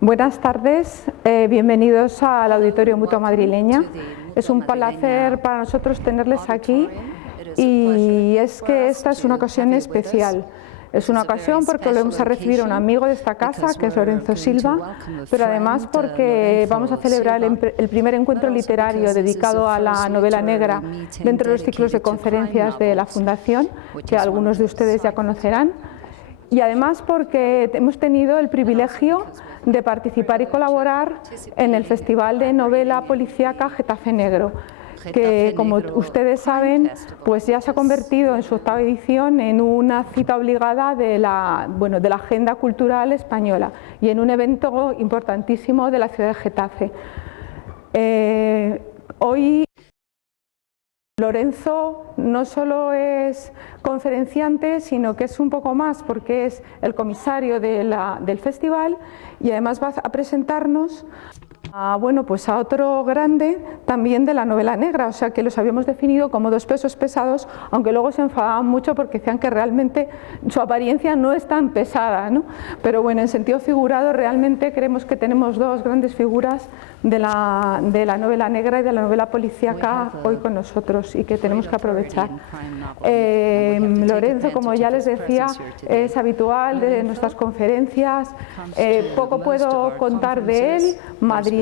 Buenas tardes, bienvenidos al Auditorio Mutua Madrileña. Es un placer para nosotros tenerles aquí y es que esta es una ocasión especial. Es una ocasión porque volvemos a recibir a un amigo de esta casa, que es Lorenzo Silva, pero además porque vamos a celebrar el primer encuentro literario dedicado a la novela negra dentro de los ciclos de conferencias de la Fundación, que algunos de ustedes ya conocerán. Y además porque hemos tenido el privilegio de participar y colaborar en el Festival de Novela Policíaca Getafe Negro, que como ustedes saben, pues ya se ha convertido en su octava edición en una cita obligada de la agenda cultural española y en un evento importantísimo de la ciudad de Getafe. Hoy Lorenzo no solo es conferenciante, sino que es un poco más porque es el comisario del festival y además va a presentarnos a otro grande también de la novela negra, o sea que los habíamos definido como dos pesos pesados, aunque luego se enfadaban mucho porque decían que realmente su apariencia no es tan pesada, ¿no? Pero bueno, en sentido figurado realmente creemos que tenemos dos grandes figuras de la novela negra y de la novela policíaca hoy con nosotros y que tenemos que aprovechar. Lorenzo, como ya les decía, es habitual de nuestras conferencias, poco puedo contar de él, madrileño,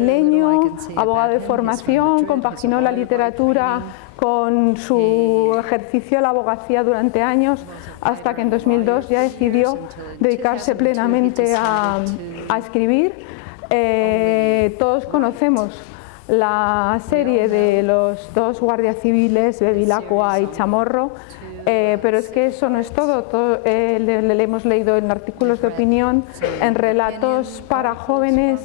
abogado de formación, compaginó la literatura con su ejercicio de la abogacía durante años hasta que en 2002 ya decidió dedicarse plenamente a escribir. Todos conocemos la serie de los dos guardias civiles, Bevilacqua y Chamorro, pero es que eso no es todo, le hemos leído en artículos de opinión, en relatos para jóvenes,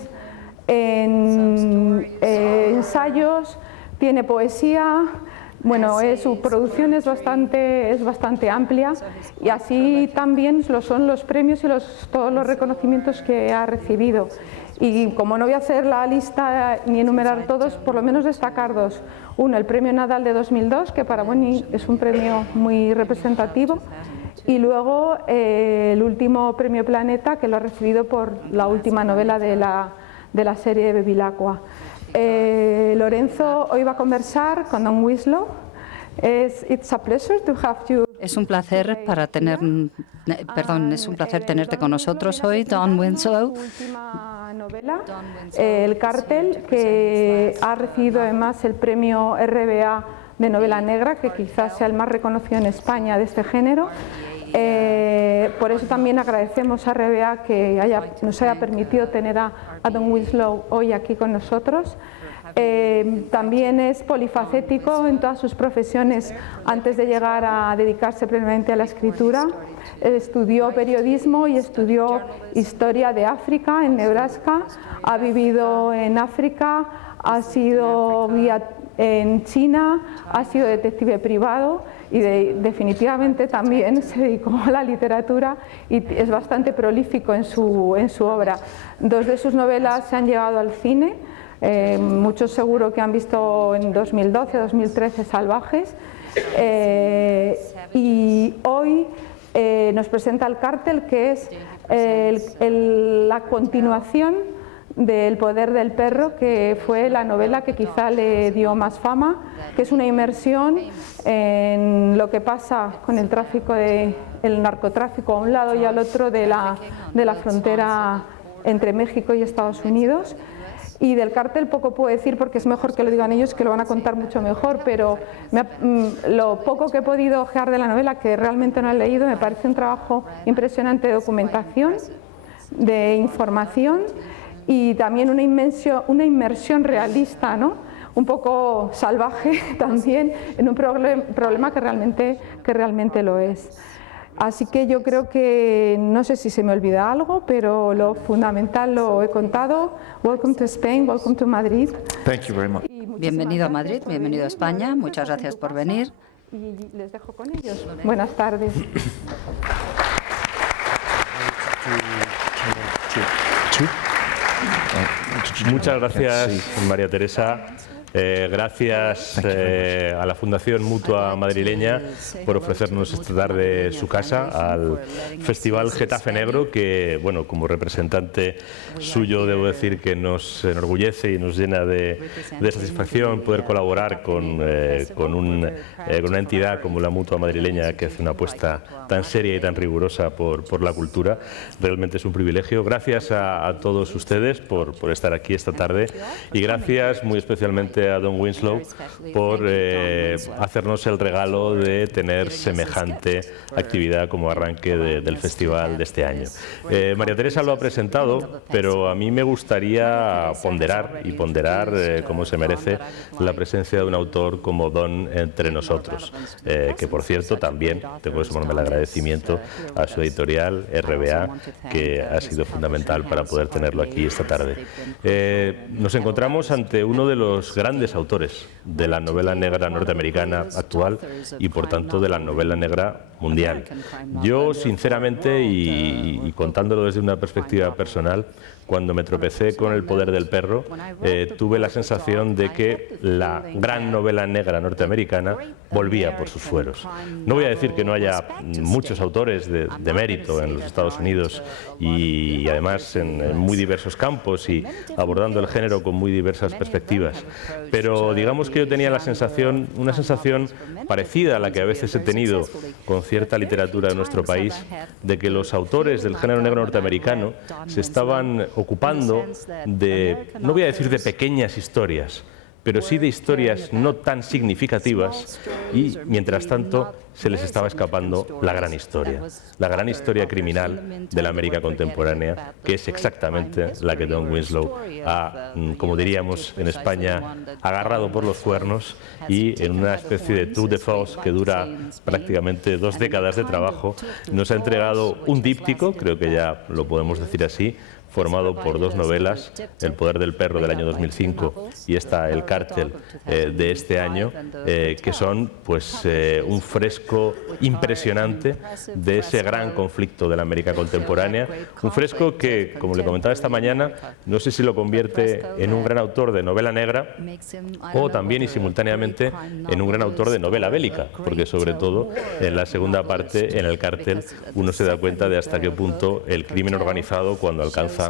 en ensayos, tiene poesía. Bueno, su producción es bastante amplia y así también lo son los premios y todos los reconocimientos que ha recibido. Y como no voy a hacer la lista ni enumerar todos, por lo menos destacar dos. Uno, el premio Nadal de 2002, que para Boni es un premio muy representativo, y luego el último premio Planeta, que lo ha recibido por la última novela de la serie de Bevilacqua. Lorenzo hoy va a conversar con Dawn Winslow. It's a pleasure to have you. Es un placer tenerte con nosotros hoy, Dawn Winslow. Novela, El cártel, que ha recibido además el premio RBA de novela negra, que quizás sea el más reconocido en España de este género. Por eso también agradecemos a RBA que nos haya permitido tener a Dawn Winslow hoy aquí con nosotros. También es polifacético en todas sus profesiones antes de llegar a dedicarse plenamente a la escritura. Estudió periodismo y estudió historia de África en Nebraska, ha vivido en África, ha sido guía en China, ha sido detective privado y definitivamente también se dedicó a la literatura y es bastante prolífico en su obra. Dos de sus novelas se han llevado al cine. Muchos seguro que han visto en 2012-2013 Salvajes, y hoy nos presenta El cártel, que es la continuación del Poder del perro, que fue la novela que quizá le dio más fama, que es una inmersión en lo que pasa con el narcotráfico a un lado y al otro de la frontera entre México y Estados Unidos. Y del cártel poco puedo decir porque es mejor que lo digan ellos, que lo van a contar mucho mejor, pero lo poco que he podido ojear de la novela, que realmente no he leído, me parece un trabajo impresionante de documentación, de información y también una inmersión realista, ¿no? Un poco salvaje también en un problema que realmente lo es. Así que yo creo que, no sé si se me olvida algo, pero lo fundamental lo he contado. Welcome to Spain, welcome to Madrid. Thank you very much. Bienvenido a Madrid, bienvenido a España, muchas gracias por venir. Y les dejo con ellos. Buenas tardes. Muchas gracias, María Teresa. Gracias a la Fundación Mutua Madrileña por ofrecernos esta tarde su casa al Festival Getafe Negro, que, bueno, como representante suyo debo decir que nos enorgullece y nos llena de satisfacción poder colaborar con una entidad como la Mutua Madrileña, que hace una apuesta tan seria y tan rigurosa por la cultura. Realmente es un privilegio. Gracias a todos ustedes por estar aquí esta tarde, y gracias muy especialmente a Don Winslow por hacernos el regalo de tener semejante actividad como arranque del festival de este año. María Teresa lo ha presentado, pero a mí me gustaría ponderar como se merece la presencia de un autor como Don entre nosotros, que por cierto también tengo que sumarme el agradecimiento a su editorial RBA, que ha sido fundamental para poder tenerlo aquí esta tarde. Nos encontramos ante uno de los grandes autores de la novela negra norteamericana actual y por tanto de la novela negra mundial. Yo sinceramente, y contándolo desde una perspectiva personal, cuando me tropecé con El poder del perro, tuve la sensación de que la gran novela negra norteamericana volvía por sus fueros. No voy a decir que no haya muchos autores de mérito en los Estados Unidos y además en muy diversos campos y abordando el género con muy diversas perspectivas, pero digamos que yo tenía una sensación parecida a la que a veces he tenido con cierta literatura de nuestro país, de que los autores del género negro norteamericano se estaban ocupando de, no voy a decir de pequeñas historias, pero sí de historias no tan significativas, y mientras tanto se les estaba escapando la gran historia criminal de la América contemporánea, que es exactamente la que Don Winslow ha, como diríamos en España, agarrado por los cuernos, y en una especie de tour de force que dura prácticamente 2 décadas de trabajo, nos ha entregado un díptico, creo que ya lo podemos decir así, formado por 2 novelas, El poder del perro del año 2005 y El cártel de este año, que son pues un fresco impresionante de ese gran conflicto de la América contemporánea, un fresco que, como le comentaba esta mañana, no sé si lo convierte en un gran autor de novela negra o también y simultáneamente en un gran autor de novela bélica, porque sobre todo en la segunda parte, en El cártel, uno se da cuenta de hasta qué punto el crimen organizado, cuando alcanza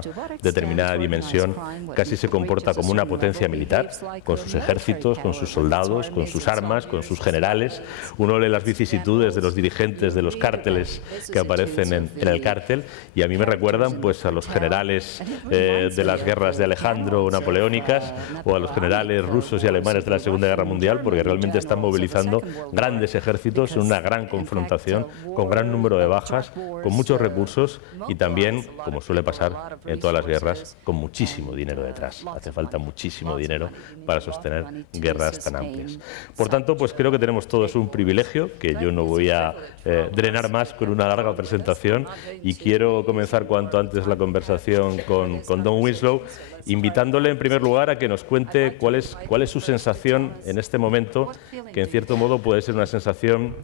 determinada dimensión, casi se comporta como una potencia militar, con sus ejércitos, con sus soldados, con sus armas, con sus generales. Uno lee las vicisitudes de los dirigentes de los cárteles que aparecen en El cártel, y a mí me recuerdan pues a los generales de las guerras de Alejandro napoleónicas, o a los generales rusos y alemanes de la Segunda Guerra Mundial, porque realmente están movilizando grandes ejércitos en una gran confrontación, con gran número de bajas, con muchos recursos y también, como suele pasar en todas las guerras, con muchísimo dinero detrás. Hace falta muchísimo dinero para sostener guerras tan amplias. Por tanto, pues creo que tenemos todos un privilegio que yo no voy a drenar más con una larga presentación, y quiero comenzar cuanto antes la conversación con Don Winslow, invitándole en primer lugar a que nos cuente cuál es su sensación en este momento, que en cierto modo puede ser una sensación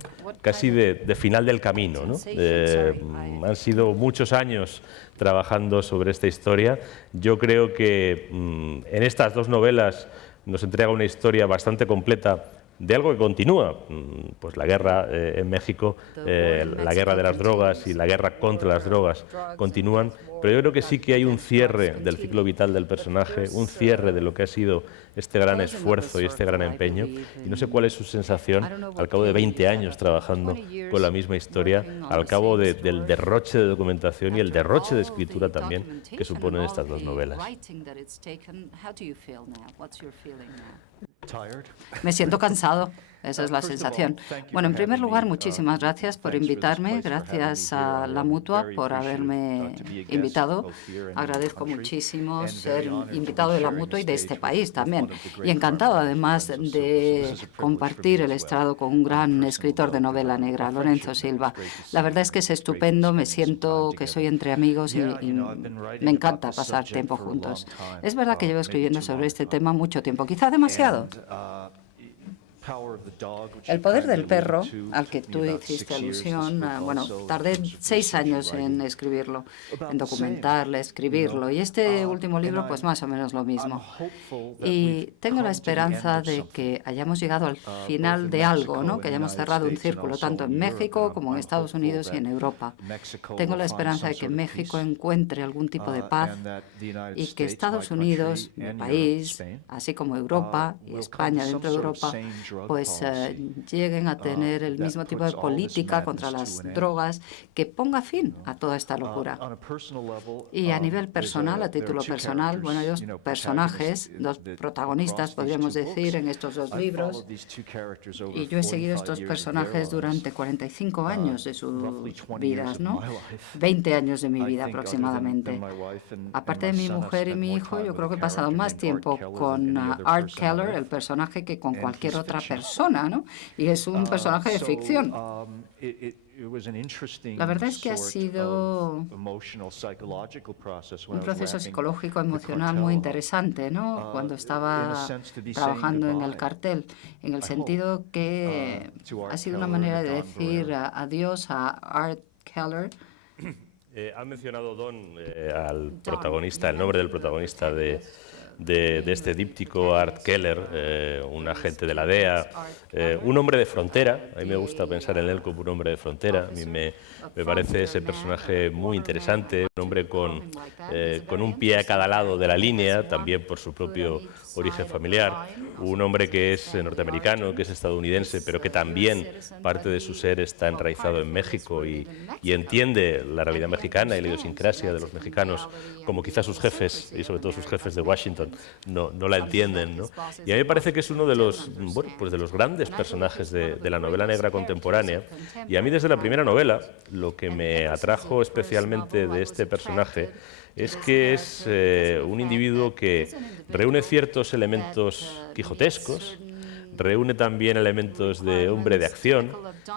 casi de final del camino, ¿no? Han sido muchos años trabajando sobre esta historia. Yo creo que en estas 2 novelas nos entrega una historia bastante completa de algo que continúa, pues la guerra en México, la guerra de las drogas y la guerra contra las drogas continúan, pero yo creo que sí que hay un cierre del ciclo vital del personaje, un cierre de lo que ha sido este gran esfuerzo y este gran empeño, y no sé cuál es su sensación al cabo de 20 años trabajando con la misma historia, al cabo del derroche de documentación y el derroche de escritura también que suponen estas 2 novelas. Me siento cansado. Esa es la sensación. Bueno, en primer lugar, muchísimas gracias por invitarme, gracias a la Mutua por haberme invitado. Agradezco muchísimo ser invitado de la Mutua y de este país también. Y encantado, además, de compartir el estrado con un gran escritor de novela negra, Lorenzo Silva. La verdad es que es estupendo, me siento que soy entre amigos y me encanta pasar tiempo juntos. Es verdad que llevo escribiendo sobre este tema mucho tiempo, quizá demasiado. El poder del perro, al que tú hiciste alusión, bueno, tardé 6 años en escribirlo, en documentarlo, escribirlo, y este último libro, pues más o menos lo mismo. Y tengo la esperanza de que hayamos llegado al final de algo, ¿no? Que hayamos cerrado un círculo tanto en México como en Estados Unidos y en Europa. Tengo la esperanza de que México encuentre algún tipo de paz y que Estados Unidos, mi país, así como Europa y España dentro de Europa, pues lleguen a tener el mismo tipo de política contra las drogas que ponga fin a toda esta locura. Y a nivel personal, a título personal, bueno, hay dos personajes, dos protagonistas, podríamos decir, en estos dos libros, y yo he seguido estos personajes durante 45 años de sus vidas, ¿no? 20 años de mi vida aproximadamente. Aparte de mi mujer y mi hijo, yo creo que he pasado más tiempo con Art Keller, el personaje, que con cualquier otra persona, ¿no? Y es un personaje de ficción. La verdad es que ha sido un proceso psicológico emocional muy interesante, ¿no? Cuando estaba trabajando en el cartel, en el sentido que ha sido una manera de decir adiós a Art Keller. Ha mencionado Don al protagonista, el nombre del protagonista de este díptico, Art Keller, un agente de la DEA, un hombre de frontera. A mí me gusta pensar en él como un hombre de frontera. A mí me parece ese personaje muy interesante, un hombre con un pie a cada lado de la línea, también por su propio origen familiar, un hombre que es norteamericano, que es estadounidense, pero que también parte de su ser está enraizado en México y entiende la realidad mexicana y la idiosincrasia de los mexicanos, como quizás sus jefes, y sobre todo sus jefes de Washington, no la entienden, ¿no? Y a mí me parece que es uno de los, bueno, pues de los grandes personajes de la novela negra contemporánea. Y a mí desde la primera novela, lo que me atrajo especialmente de este personaje es que es un individuo que reúne ciertos elementos quijotescos, reúne también elementos de hombre de acción,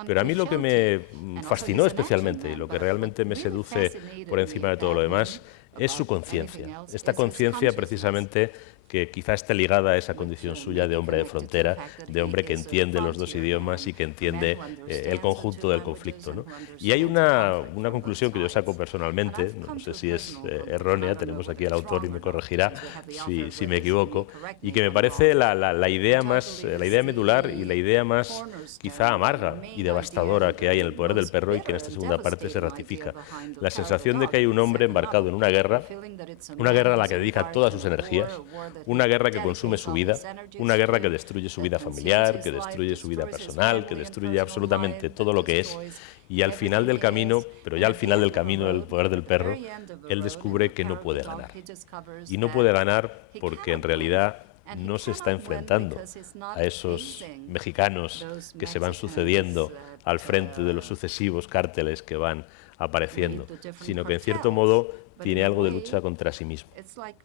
pero a mí lo que me fascinó especialmente y lo que realmente me seduce por encima de todo lo demás es su conciencia. Esta conciencia precisamente que quizá esté ligada a esa condición suya de hombre de frontera, de hombre que entiende los dos idiomas y que entiende el conjunto del conflicto, ¿no? Y hay una conclusión que yo saco personalmente, no sé si es errónea, tenemos aquí al autor y me corregirá si me equivoco, y que me parece la idea medular y la idea más quizá amarga y devastadora que hay en El poder del perro y que en esta segunda parte se ratifica. La sensación de que hay un hombre embarcado en una guerra a la que dedica todas sus energías, una guerra que consume su vida, una guerra que destruye su vida familiar, que destruye su vida personal, que destruye absolutamente todo lo que es. Y al final del camino, pero ya al final del camino del poder del perro, él descubre que no puede ganar. Y no puede ganar porque en realidad no se está enfrentando a esos mexicanos que se van sucediendo al frente de los sucesivos cárteles que van apareciendo, sino que en cierto modo tiene algo de lucha contra sí mismo.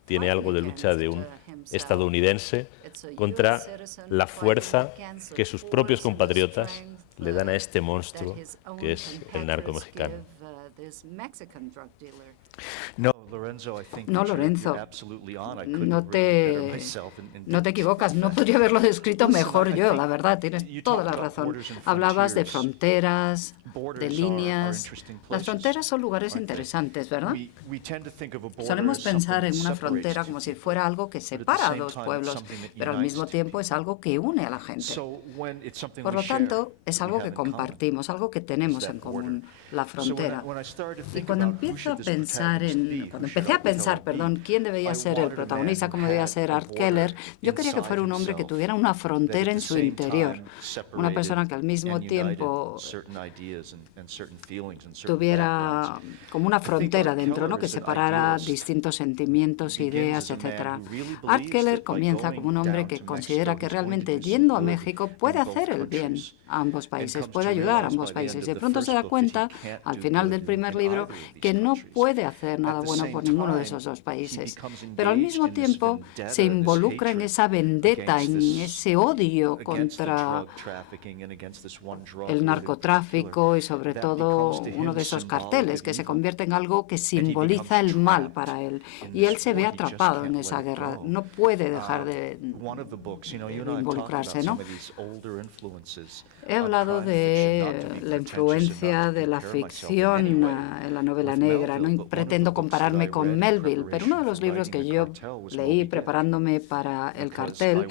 Tiene algo de lucha de un estadounidense contra la fuerza que sus propios compatriotas le dan a este monstruo que es el narco mexicano. No, Lorenzo, no te equivocas, no podría haberlo descrito mejor yo, la verdad, tienes toda la razón. Hablabas de fronteras, de líneas. Las fronteras son lugares interesantes, ¿verdad? Solemos pensar en una frontera como si fuera algo que separa a dos pueblos, pero al mismo tiempo es algo que une a la gente. Por lo tanto, es algo que compartimos, algo que tenemos en común, la frontera. Y cuando empecé a pensar, quién debía ser el protagonista, cómo debía ser Art Keller, yo quería que fuera un hombre que tuviera una frontera en su interior, una persona que al mismo tiempo tuviera como una frontera dentro, ¿no? Que separara distintos sentimientos, ideas, etc. Art Keller comienza como un hombre que considera que realmente yendo a México puede hacer el bien a ambos países, puede ayudar a ambos países. Y de pronto se da cuenta, al final del primer libro, que no puede hacer nada bueno por ninguno de esos dos países. Pero al mismo tiempo se involucra en esa vendetta, en ese odio contra el narcotráfico y sobre todo uno de esos carteles que se convierte en algo que simboliza el mal para él. Y él se ve atrapado en esa guerra. No puede dejar de involucrarse, ¿no? He hablado de la influencia de la ficción en la novela negra. No pretendo compararme con Melville, pero uno de los libros que yo leí preparándome para el cartel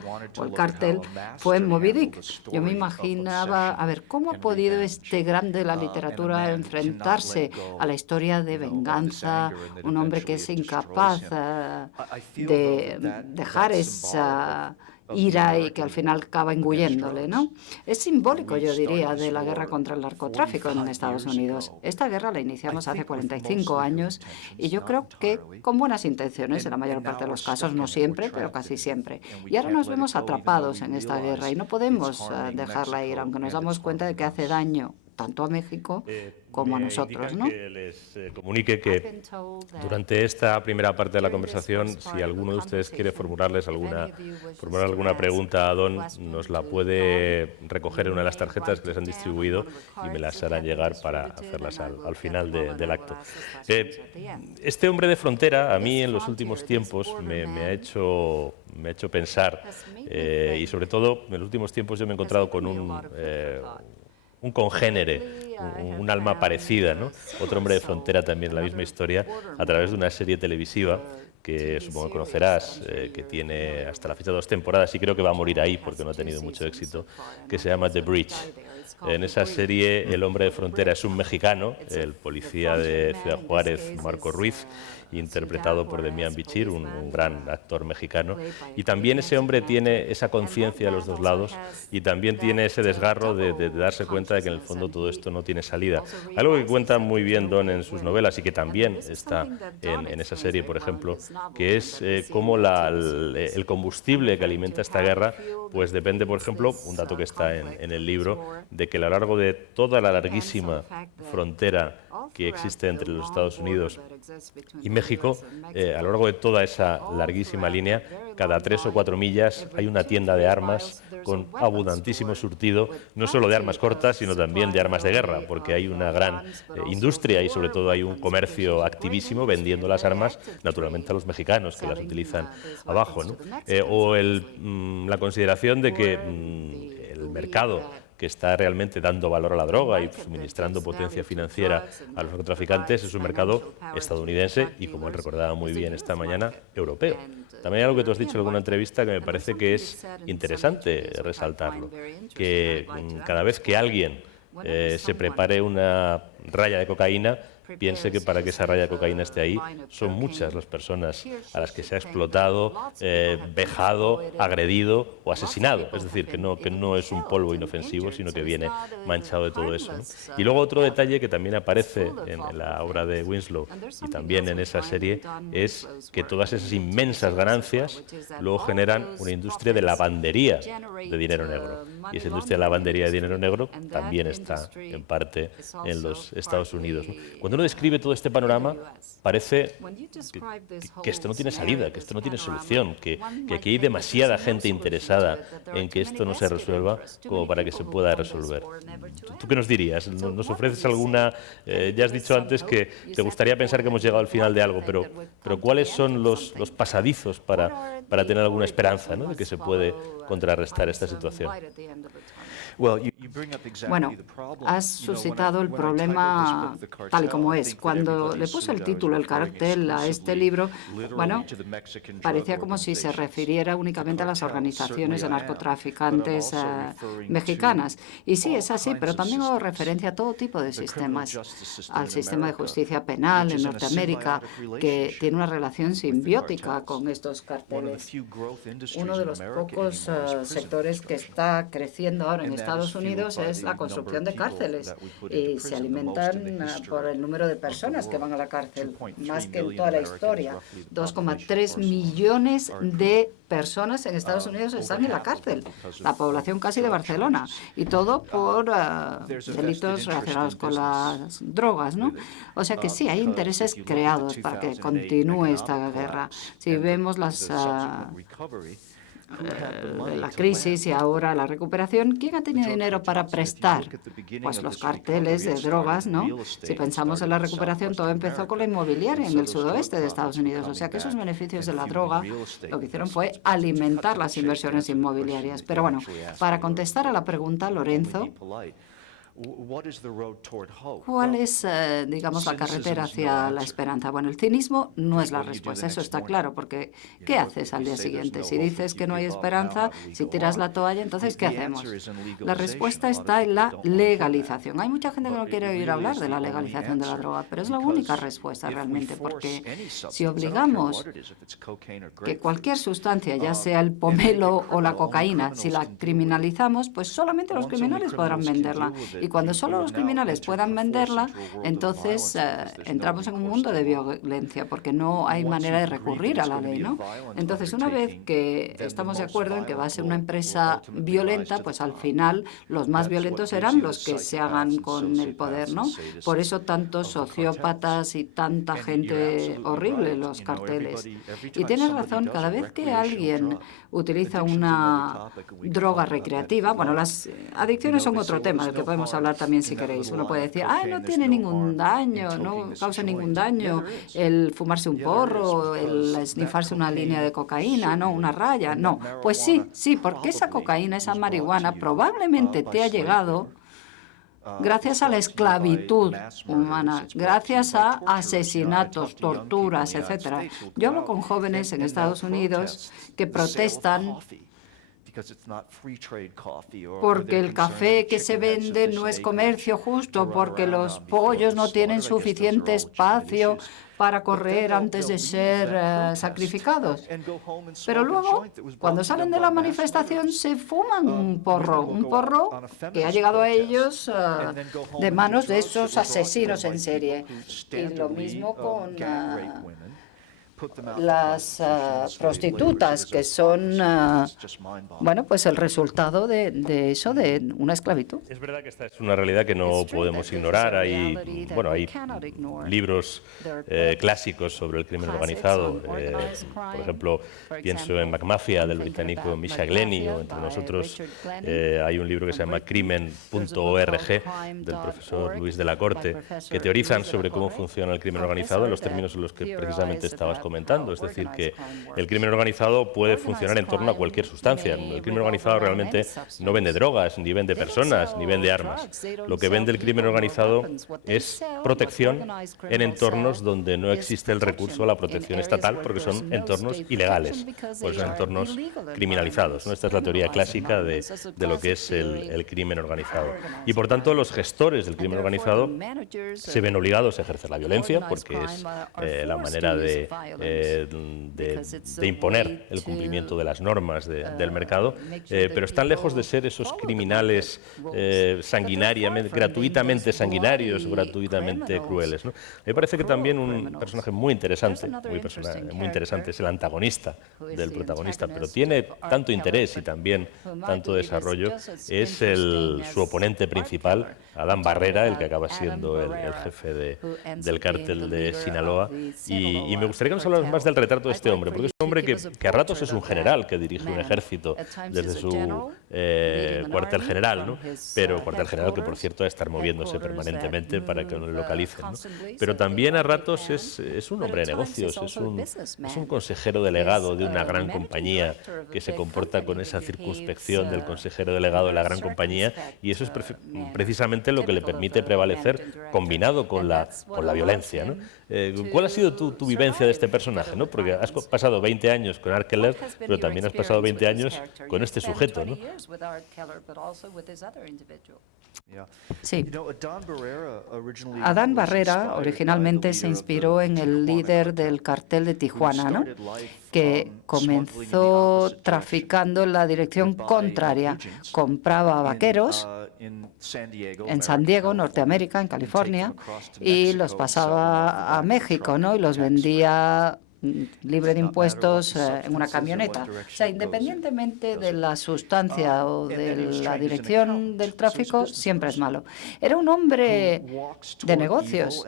fue Moby Dick. Yo me imaginaba, a ver, ¿cómo ha podido este grande de la literatura enfrentarse a la historia de venganza? Un hombre que es incapaz de dejar esa ira y que al final acaba engulléndole, ¿no? Es simbólico, yo diría, de la guerra contra el narcotráfico en Estados Unidos. Esta guerra la iniciamos hace 45 años y yo creo que con buenas intenciones en la mayor parte de los casos, no siempre, pero casi siempre. Y ahora nos vemos atrapados en esta guerra y no podemos dejarla ir, aunque nos damos cuenta de que hace daño tanto a México como a nosotros, ¿no? Que les comunique que durante esta primera parte de la conversación, si alguno de ustedes quiere formular alguna pregunta a Don, nos la puede recoger en una de las tarjetas que les han distribuido y me las harán llegar para hacerlas al final del acto. Este hombre de frontera, a mí en los últimos tiempos me ha hecho pensar, y sobre todo en los últimos tiempos yo me he encontrado con un congénere, un alma parecida, ¿no? Otro hombre de frontera también, la misma historia, a través de una serie televisiva que supongo que conocerás, que tiene hasta la fecha 2 temporadas y creo que va a morir ahí porque no ha tenido mucho éxito, que se llama The Bridge. En esa serie el hombre de frontera es un mexicano, el policía de Ciudad Juárez, Marco Ruiz, interpretado por Demián Bichir, un gran actor mexicano. Y también ese hombre tiene esa conciencia de los dos lados y también tiene ese desgarro de darse cuenta de que en el fondo todo esto no tiene salida. Algo que cuenta muy bien Don en sus novelas y que también está en esa serie, por ejemplo, que es cómo el combustible que alimenta esta guerra pues depende, por ejemplo, un dato que está en el libro, de que a lo largo de toda la larguísima frontera que existe entre los Estados Unidos y México, a lo largo de toda esa larguísima línea, cada 3 o 4 millas hay una tienda de armas con abundantísimo surtido, no solo de armas cortas, sino también de armas de guerra, porque hay una gran industria y sobre todo hay un comercio activísimo vendiendo las armas, naturalmente a los mexicanos que las utilizan abajo, ¿no? O la consideración de que el mercado que está realmente dando valor a la droga y suministrando potencia financiera a los narcotraficantes es un mercado estadounidense y, como él recordaba muy bien esta mañana, europeo. También hay algo que tú has dicho en alguna entrevista que me parece que es interesante resaltarlo, que cada vez que alguien se prepare una raya de cocaína, piense que para que esa raya de cocaína esté ahí son muchas las personas a las que se ha explotado, vejado, agredido o asesinado. Es decir, que no es un polvo inofensivo, sino que viene manchado de todo eso, ¿no? Y luego otro detalle que también aparece en la obra de Winslow y también en esa serie es que todas esas inmensas ganancias luego generan una industria de lavandería de dinero negro. Y esa industria de lavandería de dinero negro también está en parte en los Estados Unidos, ¿no? Cuando uno describe todo este panorama, parece que esto no tiene salida, que esto no tiene solución, que aquí hay demasiada gente interesada en que esto no se resuelva como para que se pueda resolver. ¿Tú qué nos dirías? ¿Nos ofreces alguna...? Ya has dicho antes que te gustaría pensar que hemos llegado al final de algo, pero ¿cuáles son los pasadizos para tener alguna esperanza, ¿no?, de que se puede contrarrestar esta situación? Bueno, has suscitado el problema tal y como es. Cuando le puse el título, el cartel a este libro, bueno, parecía como si se refiriera únicamente a las organizaciones de narcotraficantes mexicanas. Y sí, es así, pero también hago referencia a todo tipo de sistemas, al sistema de justicia penal en Norteamérica, que tiene una relación simbiótica con estos carteles. Uno de los pocos sectores que está creciendo ahora en Estados Unidos es la construcción de cárceles y se alimentan por el número de personas que van a la cárcel, más que en toda la historia. 2,3 millones de personas en Estados Unidos están en la cárcel, la población casi de Barcelona, y todo por delitos relacionados con las drogas, ¿no? O sea que sí, hay intereses creados para que continúe esta guerra. Si vemos la crisis y ahora la recuperación, ¿quién ha tenido dinero para prestar? Pues los carteles de drogas, ¿no? Si pensamos en la recuperación, todo empezó con la inmobiliaria en el sudoeste de Estados Unidos. O sea que esos beneficios de la droga lo que hicieron fue alimentar las inversiones inmobiliarias. Pero bueno, para contestar a la pregunta, Lorenzo, ¿cuál es, digamos, la carretera hacia la esperanza? Bueno, el cinismo no es la respuesta, eso está claro, porque ¿qué haces al día siguiente? Si dices que no hay esperanza, si tiras la toalla, entonces ¿qué hacemos? La respuesta está en la legalización. Hay mucha gente que no quiere oír hablar de la legalización de la droga, pero es la única respuesta realmente, porque si obligamos que cualquier sustancia, ya sea el pomelo o la cocaína, si la criminalizamos, pues solamente los criminales podrán venderla. Y cuando solo los criminales puedan venderla, entonces entramos en un mundo de violencia, porque no hay manera de recurrir a la ley, ¿no? Entonces, una vez que estamos de acuerdo en que va a ser una empresa violenta, pues al final los más violentos serán los que se hagan con el poder, ¿no? Por eso tantos sociópatas y tanta gente horrible, los carteles. Y tienes razón, cada vez que alguien utiliza una droga recreativa, bueno, las adicciones son otro tema del que podemos hablar también si queréis. Uno puede decir, no tiene ningún daño, no causa ningún daño el fumarse un porro, el esnifarse una línea de cocaína, no, una raya. No, pues sí, porque esa cocaína, esa marihuana probablemente te ha llegado gracias a la esclavitud humana, gracias a asesinatos, torturas, etcétera. Yo hablo con jóvenes en Estados Unidos que protestan porque el café que se vende no es comercio justo, porque los pollos no tienen suficiente espacio para correr antes de ser sacrificados. Pero luego, cuando salen de la manifestación, se fuman un porro que ha llegado a ellos de manos de esos asesinos en serie. Y lo mismo con las prostitutas, que son, bueno, pues el resultado de eso, de una esclavitud. Es verdad que esta es una realidad que no podemos ignorar. Hay libros clásicos sobre el crimen organizado. Por ejemplo, pienso en McMafia, del británico Misha Glenny, o entre nosotros hay un libro que se llama Crimen.org, del profesor Luis de la Corte, que teorizan sobre cómo funciona el crimen organizado en los términos en los que precisamente estabas comentando, es decir, que el crimen organizado puede funcionar en torno a cualquier sustancia. El crimen organizado realmente no vende drogas, ni vende personas, ni vende armas. Lo que vende el crimen organizado es protección en entornos donde no existe el recurso a la protección estatal, porque son entornos ilegales, pues son entornos criminalizados, ¿no? Esta es la teoría clásica de lo que es el crimen organizado. Y por tanto, los gestores del crimen organizado se ven obligados a ejercer la violencia, porque es la manera de imponer el cumplimiento de las normas del mercado, pero están lejos de ser esos criminales gratuitamente sanguinarios o gratuitamente crueles, ¿no? A mí me parece que también un personaje muy interesante es el antagonista del protagonista, pero tiene tanto interés y también tanto desarrollo, es su oponente principal, Adán Barrera, el que acaba siendo el jefe del cártel de Sinaloa, y me gustaría que nos hablaras más del retrato de este hombre, porque es un hombre que a ratos es un general que dirige un ejército desde su cuartel general, ¿no? Pero cuartel general que, por cierto, va a estar moviéndose permanentemente para que no le localicen, ¿no? Pero también a ratos es un hombre de negocios, es un consejero delegado de una gran compañía que se comporta con esa circunspección del consejero delegado de la gran compañía, y eso es precisamente lo que le permite prevalecer combinado con la violencia, ¿no? ¿Cuál ha sido tu vivencia de este personaje, ¿no? Porque has pasado 20 años con Art Keller, pero también has pasado 20 años con este sujeto, ¿no? Sí. Adán Barrera originalmente se inspiró en el líder del cartel de Tijuana, ¿no? Que comenzó traficando en la dirección contraria. Compraba vaqueros en San Diego, Norteamérica, en California, y los pasaba a México, ¿no? Y los vendía libre de impuestos en una camioneta. O sea, independientemente de la sustancia o de la dirección del tráfico, siempre es malo. Era un hombre de negocios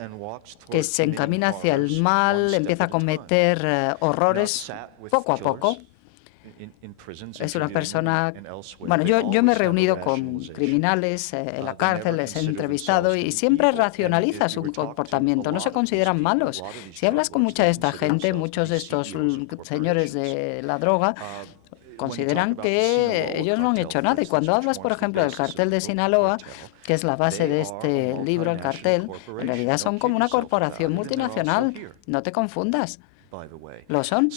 que se encamina hacia el mal, empieza a cometer horrores poco a poco. Es una persona... Bueno, yo me he reunido con criminales en la cárcel, les he entrevistado y siempre racionaliza su comportamiento, no se consideran malos. Si hablas con mucha de esta gente, muchos de estos señores de la droga consideran que ellos no han hecho nada. Y cuando hablas, por ejemplo, del cartel de Sinaloa, que es la base de este libro, el cartel, en realidad son como una corporación multinacional. No te confundas. Lo son.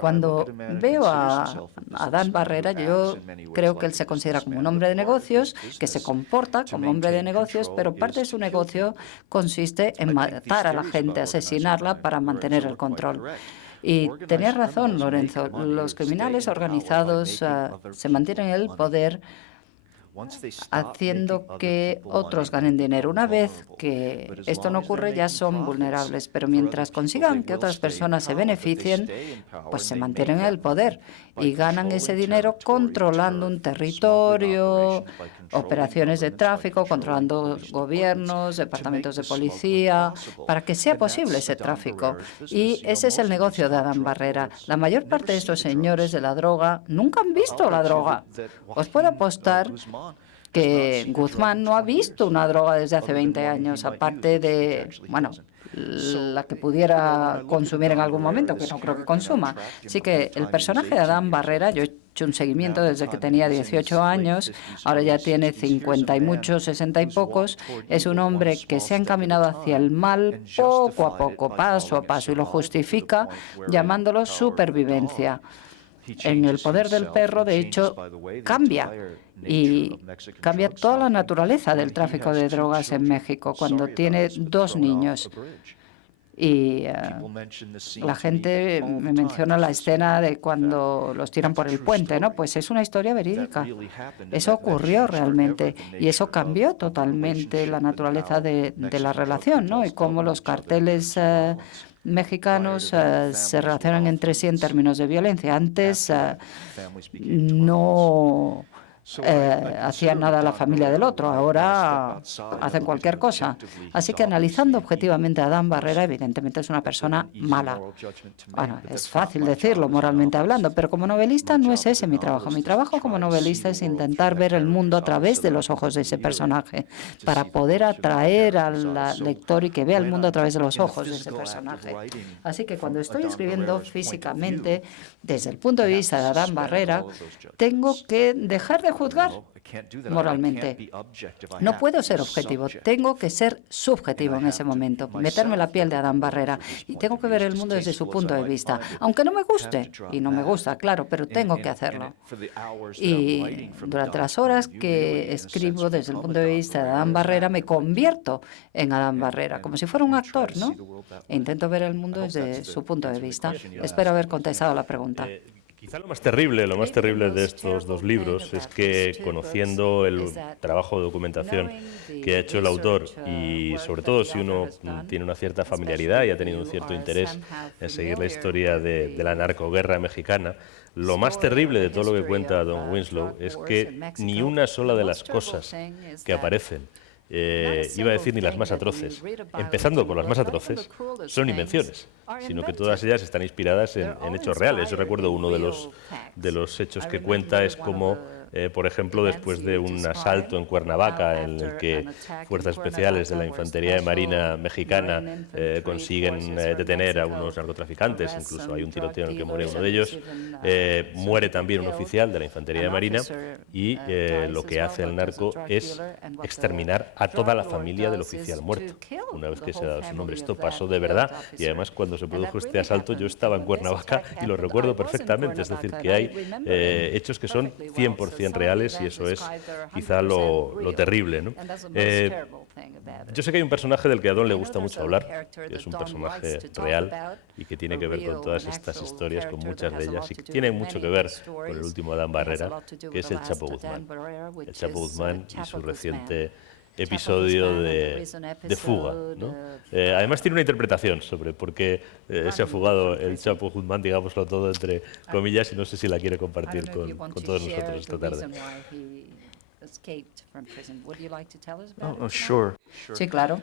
Cuando veo a Adán Barrera, yo creo que él se considera como un hombre de negocios, que se comporta como hombre de negocios, pero parte de su negocio consiste en matar a la gente, asesinarla para mantener el control. Y tenías razón, Lorenzo, los criminales organizados se mantienen en el poder haciendo que otros ganen dinero. Una vez que esto no ocurre, ya son vulnerables, pero mientras consigan que otras personas se beneficien, pues se mantienen en el poder y ganan ese dinero controlando un territorio, operaciones de tráfico, controlando gobiernos, departamentos de policía, para que sea posible ese tráfico. Y ese es el negocio de Adán Barrera. La mayor parte de estos señores de la droga nunca han visto la droga. Os puedo apostar que Guzmán no ha visto una droga desde hace 20 años, aparte de, bueno, la que pudiera consumir en algún momento, que no creo que consuma. Así que el personaje de Adán Barrera, yo he hecho un seguimiento desde que tenía 18 años, ahora ya tiene 50 y muchos, 60 y pocos, es un hombre que se ha encaminado hacia el mal poco a poco, paso a paso, y lo justifica llamándolo supervivencia. En el poder del perro, de hecho, cambia y cambia toda la naturaleza del tráfico de drogas en México cuando tiene 2 niños. Y la gente me menciona la escena de cuando los tiran por el puente, ¿no? Pues es una historia verídica. Eso ocurrió realmente y eso cambió totalmente la naturaleza de la relación, ¿no? Y cómo los carteles mexicanos se relacionan entre sí en términos de violencia. Antes no hacían nada a la familia del otro, ahora hacen cualquier cosa. Así que analizando objetivamente a Adán Barrera, evidentemente es una persona mala. Bueno, es fácil decirlo moralmente hablando, pero como novelista no es ese mi trabajo. Mi trabajo como novelista es intentar ver el mundo a través de los ojos de ese personaje, para poder atraer al lector y que vea el mundo a través de los ojos de ese personaje. Así que cuando estoy escribiendo físicamente, desde el punto de vista de Adán Barrera, tengo que dejar de juzgar moralmente. No puedo ser objetivo, tengo que ser subjetivo en ese momento, meterme en la piel de Adán Barrera y tengo que ver el mundo desde su punto de vista, aunque no me guste, y no me gusta, claro, pero tengo que hacerlo. Y durante las horas que escribo desde el punto de vista de Adán Barrera, me convierto en Adán Barrera, como si fuera un actor, ¿no? E intento ver el mundo desde su punto de vista. Espero haber contestado la pregunta. Quizá lo más terrible de estos 2 libros es que, conociendo el trabajo de documentación que ha hecho el autor y sobre todo si uno tiene una cierta familiaridad y ha tenido un cierto interés en seguir la historia de la narcoguerra mexicana, lo más terrible de todo lo que cuenta Don Winslow es que ni una sola de las cosas que aparecen, iba a decir ni las más atroces, empezando por las más atroces, son invenciones, sino que todas ellas están inspiradas en hechos reales. Yo recuerdo uno de los hechos que cuenta es como, por ejemplo, después de un asalto en Cuernavaca en el que fuerzas especiales de la Infantería de Marina mexicana consiguen detener a unos narcotraficantes, incluso hay un tiroteo en el que muere uno de ellos, muere también un oficial de la Infantería de Marina y lo que hace el narco es exterminar a toda la familia del oficial muerto, una vez que se ha dado su nombre. Esto pasó de verdad y además cuando se produjo este asalto yo estaba en Cuernavaca y lo recuerdo perfectamente, es decir, que hay hechos que son 100% reales y eso es quizá lo terrible, ¿no? Yo sé que hay un personaje del que a Don le gusta mucho hablar, que es un personaje real y que tiene que ver con todas estas historias, con muchas de ellas, y que tiene mucho que ver con el último Adán Barrera, que es el Chapo Guzmán. El Chapo Guzmán y su reciente episodio de fuga, ¿no? Además tiene una interpretación sobre por qué se ha fugado el Chapo Guzmán, digámoslo todo entre comillas, y no sé si la quiere compartir con todos nosotros esta tarde. Sí, claro.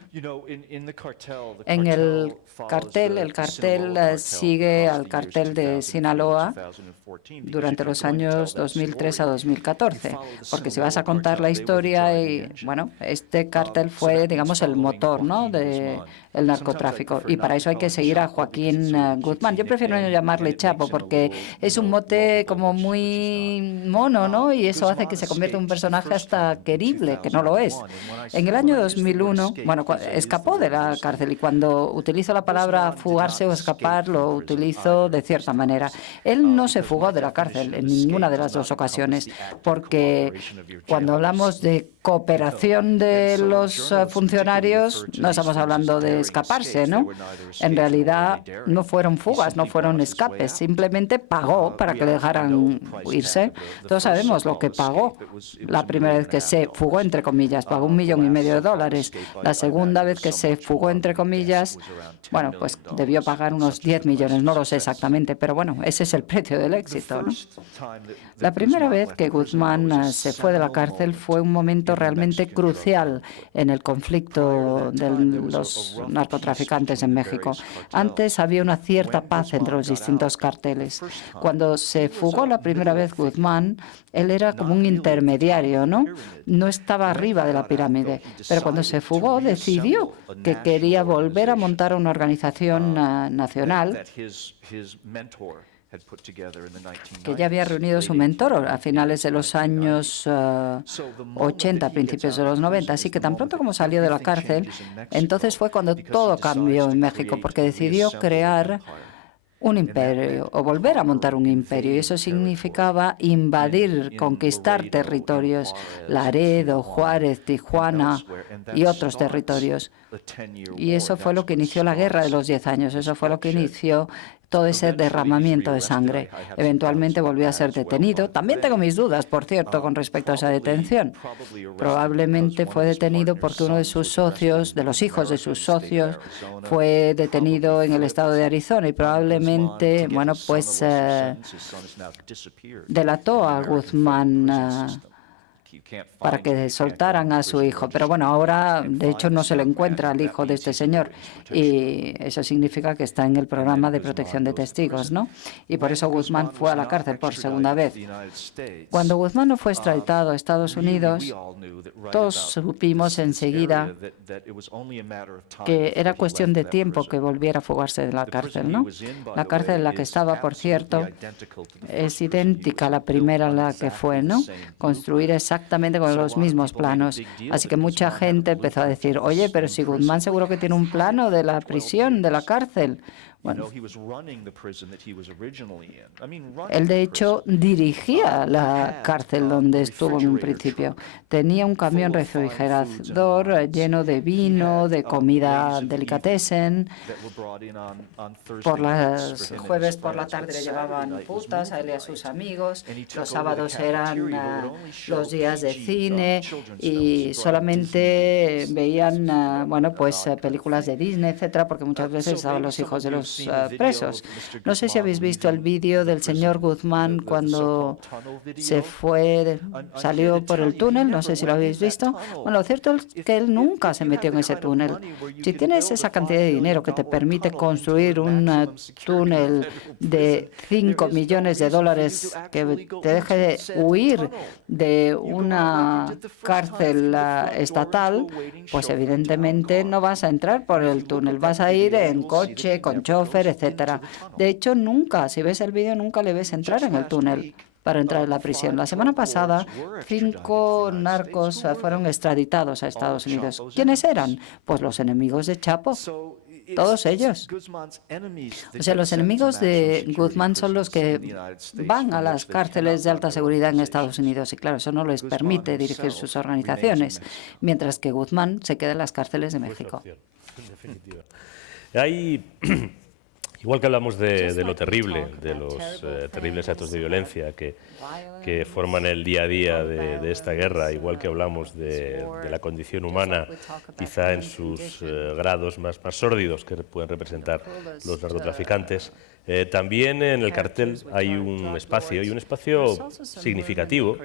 En el cartel sigue al cartel de Sinaloa durante los años 2003 a 2014, porque si vas a contar la historia, este cartel fue, digamos, el motor, ¿no?, del narcotráfico, y para eso hay que seguir a Joaquín Guzmán. Yo prefiero no llamarle Chapo porque es un mote como muy mono, ¿no?, y eso hace que se convierta en un personaje hasta querible, que no lo es. En el año 2001, escapó de la cárcel, y cuando utilizo la palabra fugarse o escapar, lo utilizo de cierta manera. Él no se fugó de la cárcel en ninguna de las dos ocasiones, porque cuando hablamos de cooperación de los funcionarios, no estamos hablando de escaparse, ¿no? En realidad no fueron fugas, no fueron escapes, simplemente pagó para que le dejaran irse. Todos sabemos lo que pagó la primera vez que se fugó, entre comillas, pagó $1,5 millones. La segunda vez que se fugó, entre comillas, pues debió pagar unos 10 millones, no lo sé exactamente, pero ese es el precio del éxito, ¿no? La primera vez que Guzmán se fue de la cárcel fue un momento realmente crucial en el conflicto de los narcotraficantes en México. Antes había una cierta paz entre los distintos carteles. Cuando se fugó la primera vez Guzmán, él era como un intermediario, ¿no? No estaba arriba de la pirámide, pero cuando se fugó decidió que quería volver a montar una organización nacional que ya había reunido su mentor a finales de los años 80, principios de los 90. Así que tan pronto como salió de la cárcel, entonces fue cuando todo cambió en México, porque decidió crear un imperio o volver a montar un imperio. Y eso significaba invadir, conquistar territorios, Laredo, Juárez, Tijuana y otros territorios. Y eso fue lo que inició la Guerra de los 10 años. Eso fue lo que inició todo ese derramamiento de sangre. Eventualmente volvió a ser detenido. También tengo mis dudas, por cierto, con respecto a esa detención. Probablemente fue detenido porque uno de sus socios, de los hijos de sus socios, fue detenido en el estado de Arizona, y probablemente, delató a Guzmán para que soltaran a su hijo. Pero ahora, de hecho, no se le encuentra al hijo de este señor, y eso significa que está en el programa de protección de testigos, ¿no? Y por eso Guzmán fue a la cárcel por segunda vez. Cuando Guzmán no fue extraditado a Estados Unidos, todos supimos enseguida que era cuestión de tiempo que volviera a fugarse de la cárcel, ¿no? La cárcel en la que estaba, por cierto, es idéntica a la primera a la que fue, ¿no? Construida exactamente con los mismos planos. Así que mucha gente empezó a decir, oye, pero si Guzmán seguro que tiene un plano de la prisión, de la cárcel. Él, de hecho, dirigía la cárcel donde estuvo en un principio. Tenía un camión refrigerador lleno de vino, de comida delicatessen. Por los jueves por la tarde le llevaban putas a él y a sus amigos. Los sábados eran los días de cine, y solamente veían películas de Disney, etcétera, porque muchas veces estaban los hijos de los presos. No sé si habéis visto el vídeo del señor Guzmán cuando salió por el túnel, no sé si lo habéis visto. Lo cierto es que él nunca se metió en ese túnel. Si tienes esa cantidad de dinero que te permite construir un túnel de $5 millones que te deje huir de una cárcel estatal, pues evidentemente no vas a entrar por el túnel, vas a ir en coche, con chofer, etcétera. De hecho, nunca, si ves el vídeo, nunca le ves entrar en el túnel para entrar en la prisión. La semana pasada, 5 narcos fueron extraditados a Estados Unidos. ¿Quiénes eran? Pues los enemigos de Chapo. Todos ellos. O sea, los enemigos de Guzmán son los que van a las cárceles de alta seguridad en Estados Unidos. Y claro, eso no les permite dirigir sus organizaciones, mientras que Guzmán se queda en las cárceles de México. Igual que hablamos de lo terrible, de los terribles actos de violencia que forman el día a día de esta guerra, igual que hablamos de la condición humana, quizá en sus grados más sórdidos que pueden representar los narcotraficantes, también en el cartel hay un espacio significativo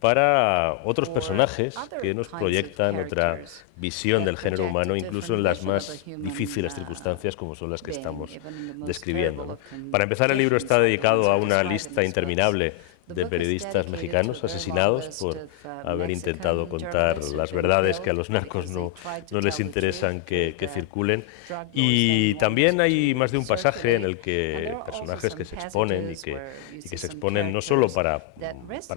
para otros personajes que nos proyectan otra visión del género humano, incluso en las más difíciles circunstancias como son las que estamos describiendo, ¿no? Para empezar, el libro está dedicado a una lista interminable de periodistas mexicanos asesinados por haber intentado contar las verdades que a los narcos no les interesan que circulen. Y también hay más de un pasaje en el que personajes que se exponen y que se exponen no solo para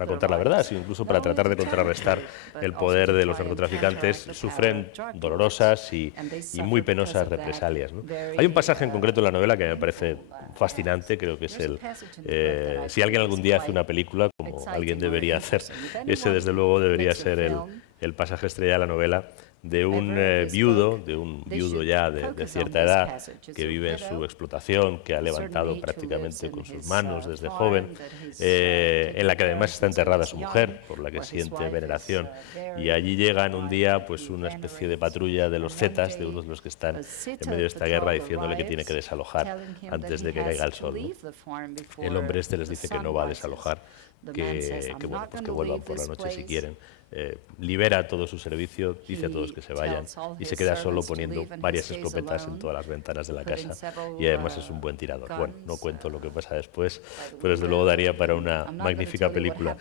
contar la verdad, sino incluso para tratar de contrarrestar el poder de los narcotraficantes, sufren dolorosas y muy penosas represalias, ¿no? Hay un pasaje en concreto en la novela que me parece fascinante, creo que es si alguien algún día hace una película, como alguien debería hacer, ese desde luego debería ser el pasaje estrella de la novela, de un viudo ya de cierta edad que vive en su explotación, que ha levantado prácticamente con sus manos desde joven, en la que además está enterrada su mujer, por la que siente veneración, y allí llegan un día pues una especie de patrulla de los Zetas, de uno de los que están en medio de esta guerra, diciéndole que tiene que desalojar antes de que caiga el sol, ¿no? El hombre les dice que no va a desalojar, que vuelvan por la noche si quieren. Libera todo su servicio, dice a todos que se vayan y se queda solo poniendo varias escopetas en todas las ventanas de la casa, y además es un buen tirador. Bueno, no cuento lo que pasa después, pero desde luego daría para una magnífica película.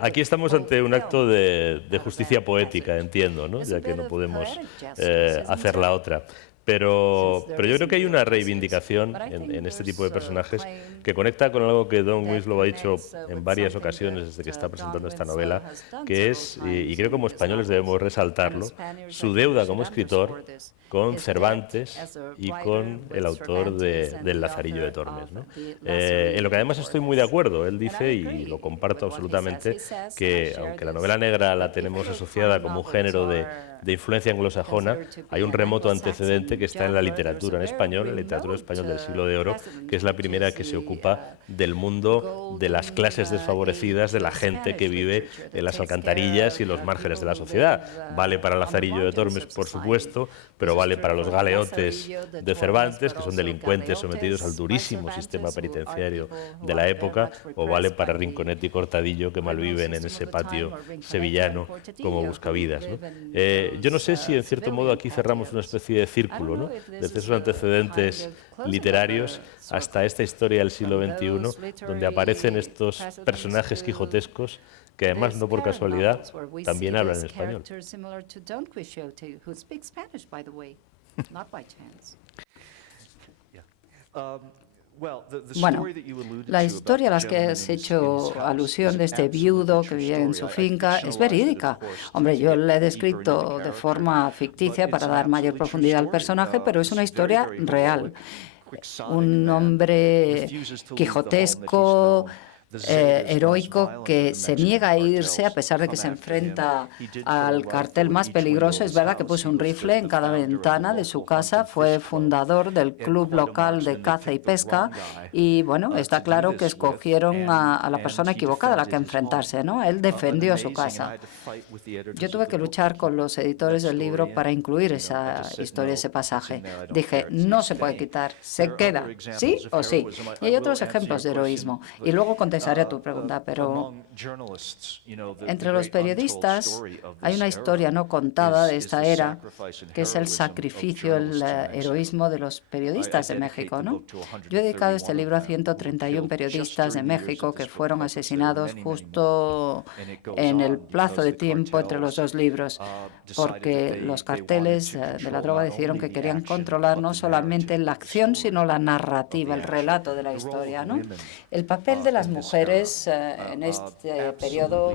Aquí estamos ante un acto de justicia poética, entiendo, ¿no? Ya que no podemos hacer la otra. Pero yo creo que hay una reivindicación en este tipo de personajes que conecta con algo que Don Winslow ha dicho en varias ocasiones desde que está presentando esta novela, que es, y creo que como españoles debemos resaltarlo, su deuda como escritor con Cervantes y con el autor del Lazarillo de Tormes, ¿no? En lo que además estoy muy de acuerdo. Él dice, y lo comparto absolutamente, que aunque la novela negra la tenemos asociada como un género de influencia anglosajona, hay un remoto antecedente que está en la literatura en español, en la literatura española del Siglo de Oro, que es la primera que se ocupa del mundo de las clases desfavorecidas, de la gente que vive en las alcantarillas y en los márgenes de la sociedad. Vale para Lazarillo de Tormes, por supuesto, pero vale para los galeotes de Cervantes, que son delincuentes sometidos al durísimo sistema penitenciario de la época, o vale para Rinconete y Cortadillo, que malviven en ese patio sevillano como buscavidas, ¿no? Yo no sé si en cierto modo aquí cerramos una especie de círculo, ¿no? Desde esos antecedentes literarios hasta esta historia del siglo XXI, donde aparecen estos personajes quijotescos que además, no por casualidad, también hablan en español. Bueno, la historia a la que has hecho alusión de este viudo que vive en su finca es verídica. Hombre, yo la he descrito de forma ficticia para dar mayor profundidad al personaje, pero es una historia real. Un hombre quijotesco, heroico, que se niega a irse a pesar de que se enfrenta al cartel más peligroso. Es verdad que puso un rifle en cada ventana de su casa, fue fundador del club local de caza y pesca, y bueno, está claro que escogieron a la persona equivocada a la que enfrentarse, ¿no? Él defendió su casa. Yo tuve que luchar con los editores del libro para incluir esa historia, ese pasaje. Dije, no se puede quitar, se queda, sí o sí. Y hay otros ejemplos de heroísmo. Y luego contestaré a tu pregunta, pero entre los periodistas hay una historia no contada de esta era, que es el sacrificio, el heroísmo de los periodistas de México, ¿no? Yo he dedicado este libro a 131 periodistas de México que fueron asesinados justo en el plazo de tiempo entre los dos libros, porque los carteles de la droga decidieron que querían controlar no solamente la acción, sino la narrativa, el relato de la historia, ¿no? El papel de las mujeres en este periodo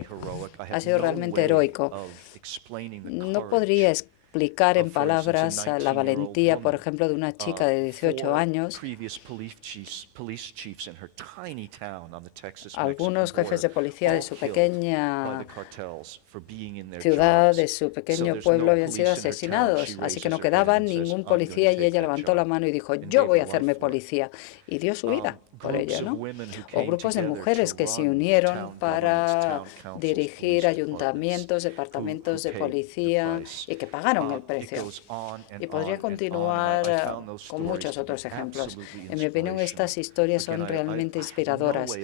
ha sido realmente heroico. No podría explicar en palabras la valentía, por ejemplo, de una chica de 18 años. Algunos jefes de policía de su pequeña ciudad, de su pequeño pueblo, habían sido asesinados, así que no quedaba ningún policía y ella levantó la mano y dijo, yo voy a hacerme policía, y dio su vida por ello, ¿no? O grupos de mujeres que se unieron para dirigir ayuntamientos, departamentos de policía y que pagaron el precio. Y podría continuar con muchos otros ejemplos. En mi opinión, estas historias son realmente inspiradoras.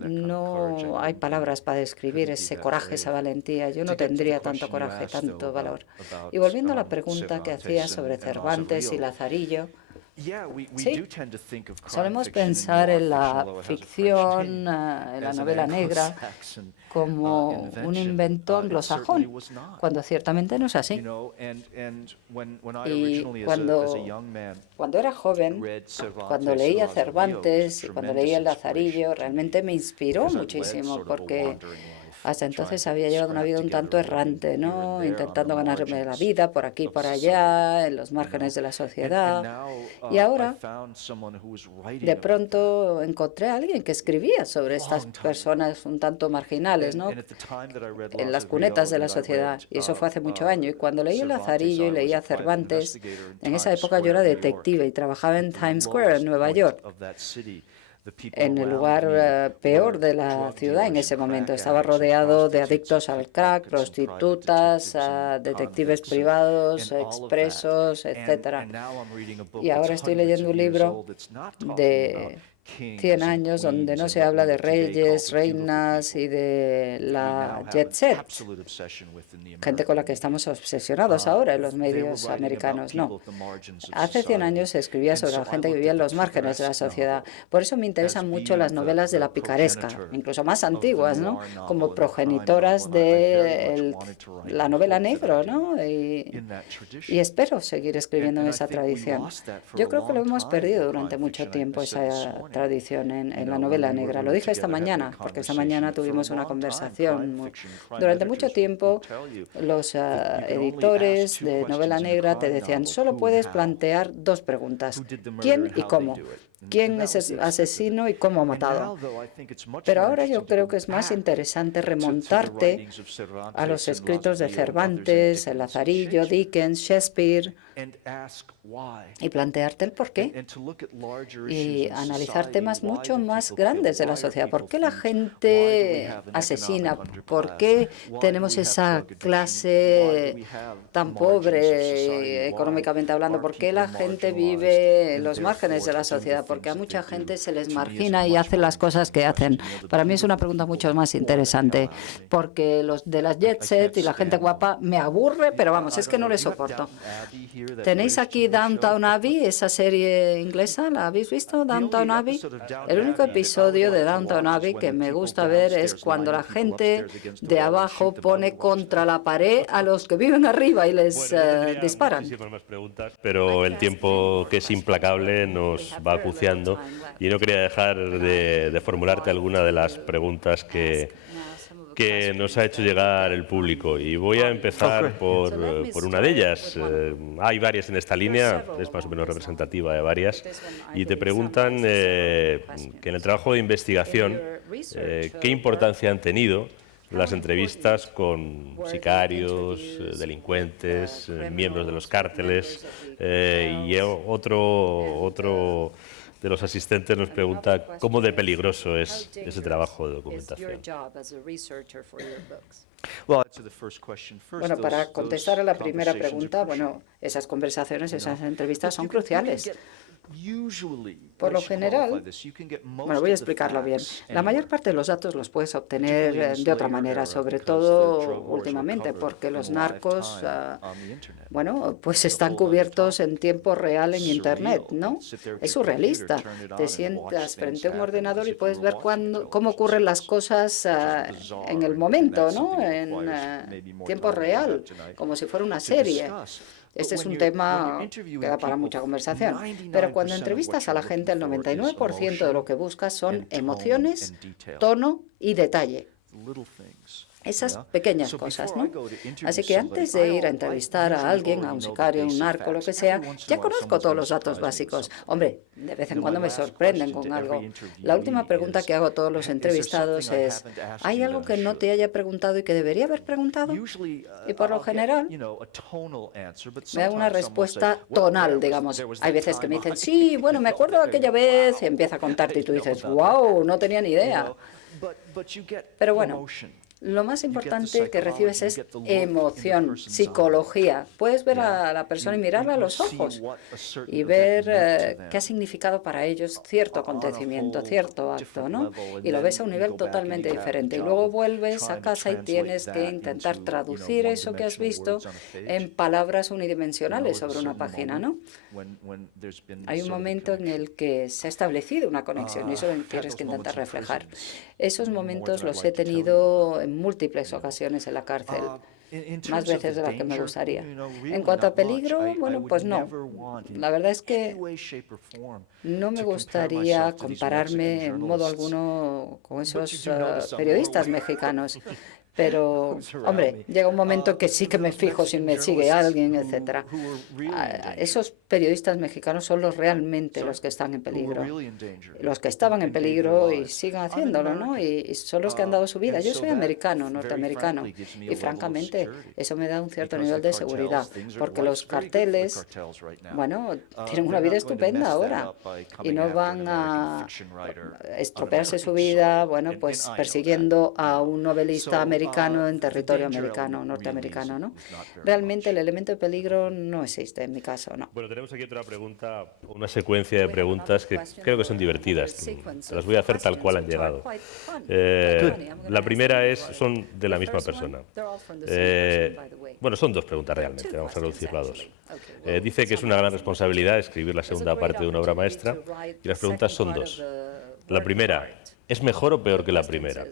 No hay palabras para describir ese coraje, esa valentía. Yo no tendría tanto coraje, tanto valor. Y volviendo a la pregunta que hacía sobre Cervantes y Lazarillo, sí, solemos pensar en la ficción, en la novela negra, como un invento anglosajón, cuando ciertamente no es así. Y cuando era joven, cuando leía Cervantes y cuando leía el Lazarillo, realmente me inspiró muchísimo, porque hasta entonces había llevado una vida un tanto errante, ¿no? Intentando ganarme la vida por aquí y por allá, en los márgenes de la sociedad. Y ahora, de pronto, encontré a alguien que escribía sobre estas personas un tanto marginales, ¿no? En las cunetas de la sociedad. Y eso fue hace mucho años. Y cuando leí el Lazarillo y leía Cervantes, en esa época yo era detective y trabajaba en Times Square, en Nueva York, en el lugar peor de la ciudad en ese momento. Estaba rodeado de adictos al crack, prostitutas, detectives privados, expresos, etc. Y ahora estoy leyendo un libro de 100 años donde no se habla de reyes, reinas y de la jet set, gente con la que estamos obsesionados ahora en los medios americanos. No. Hace 100 años se escribía sobre la gente que vivía en los márgenes de la sociedad. Por eso me interesan mucho las novelas de la picaresca, incluso más antiguas, ¿no? Como progenitoras de la novela negra, ¿no? Y espero seguir escribiendo en esa tradición. Yo creo que lo hemos perdido durante mucho tiempo, esa tradición en la novela negra. Lo dije esta mañana, porque esta mañana tuvimos una conversación. Durante mucho tiempo, los editores de novela negra te decían, solo puedes plantear dos preguntas, ¿quién y cómo? ¿Quién es el asesino y cómo ha matado? Pero ahora yo creo que es más interesante remontarte a los escritos de Cervantes, el Lazarillo, Dickens, Shakespeare, y plantearte el por qué y analizar temas mucho más grandes de la sociedad. ¿Por qué la gente asesina? ¿Por qué tenemos esa clase tan pobre económicamente hablando? ¿Por qué la gente vive en los márgenes de la sociedad? Porque a mucha gente se les margina y hace las cosas que hacen. Para mí es una pregunta mucho más interesante, porque los de las jet set y la gente guapa me aburre, pero vamos, es que no les soporto. ¿Tenéis aquí Downton Abbey, esa serie inglesa? ¿La habéis visto, Downton Abbey? El único episodio de Downton Abbey que me gusta ver es cuando la gente de abajo pone contra la pared a los que viven arriba y les disparan. Más preguntas, pero el tiempo, que es implacable, nos va acuciando y no quería dejar de formularte alguna de las preguntas que nos ha hecho llegar el público, y voy a empezar por una de ellas. Hay varias en esta línea, es más o menos representativa de varias, y te preguntan que en el trabajo de investigación qué importancia han tenido las entrevistas con sicarios, delincuentes, miembros de los cárteles, y otro de los asistentes nos pregunta cómo de peligroso es ese trabajo de documentación. Bueno, para contestar a la primera pregunta, esas conversaciones, esas entrevistas son cruciales. Por lo general, voy a explicarlo bien. La mayor parte de los datos los puedes obtener de otra manera, sobre todo últimamente, porque los narcos, pues están cubiertos en tiempo real en Internet, ¿no? Es surrealista. Te sientas frente a un ordenador y puedes ver cómo ocurren las cosas en el momento, ¿no? En tiempo real, como si fuera una serie. Este es un tema que da para mucha conversación. Pero cuando entrevistas a la gente, el 99% de lo que buscas son emociones, tono y detalle. Esas pequeñas cosas, ¿no? Así que antes de ir a entrevistar a alguien, a un sicario, un narco, lo que sea, ya conozco todos los datos básicos. Hombre, de vez en cuando me sorprenden con algo. La última pregunta que hago a todos los entrevistados es, ¿hay algo que no te haya preguntado y que debería haber preguntado? Y por lo general, me da una respuesta tonal, digamos. Hay veces que me dicen, sí, bueno, me acuerdo de aquella vez, y empieza a contarte y tú dices, wow, no tenía ni idea. Pero bueno, lo más importante que recibes es emoción, psicología. Puedes ver a la persona y mirarla a los ojos y ver qué ha significado para ellos cierto acontecimiento, cierto acto, ¿no? Y lo ves a un nivel totalmente diferente. Y luego vuelves a casa y tienes que intentar traducir eso que has visto en palabras unidimensionales sobre una página, ¿no? Hay un momento en el que se ha establecido una conexión y eso tienes que intentar reflejar. Esos momentos los he tenido en múltiples ocasiones en la cárcel, más veces de las que me gustaría. En cuanto a peligro, bueno, pues no. La verdad es que no me gustaría compararme en modo alguno con esos periodistas mexicanos. Pero, hombre, llega un momento que sí que me fijo si me sigue alguien, etcétera. Esos periodistas mexicanos son realmente los que están en peligro, los que estaban en peligro y siguen haciéndolo, ¿no? Y son los que han dado su vida. Yo soy americano, norteamericano, y francamente eso me da un cierto nivel de seguridad, porque los carteles, bueno, tienen una vida estupenda ahora y no van a estropearse su vida, bueno, pues persiguiendo a un novelista americano en territorio americano, norteamericano, ¿no? Realmente el elemento de peligro no existe en mi caso, no. Bueno, tenemos aquí otra pregunta, una secuencia de preguntas que creo que son divertidas. Te las voy a hacer tal cual han llegado. La primera son de la misma persona. Bueno, son dos preguntas realmente, vamos a reducirlo a dos. Dice que es una gran responsabilidad escribir la segunda parte de una obra maestra y las preguntas son dos. La primera, ¿es mejor o peor que la primera?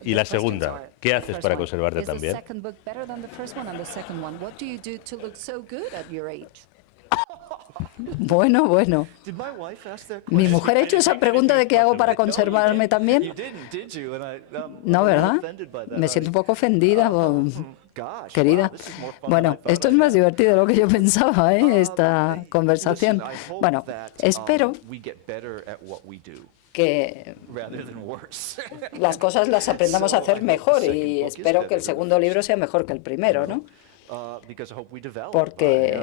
Y la segunda, ¿qué haces para conservarte tan bien? Bueno. ¿Mi mujer ha hecho esa pregunta de qué hago para conservarme también? No, ¿verdad? Me siento un poco ofendida, querida. Bueno, esto es más divertido de lo que yo pensaba, esta conversación. Bueno, espero que las cosas las aprendamos a hacer mejor y espero que el segundo libro sea mejor que el primero, ¿no? Porque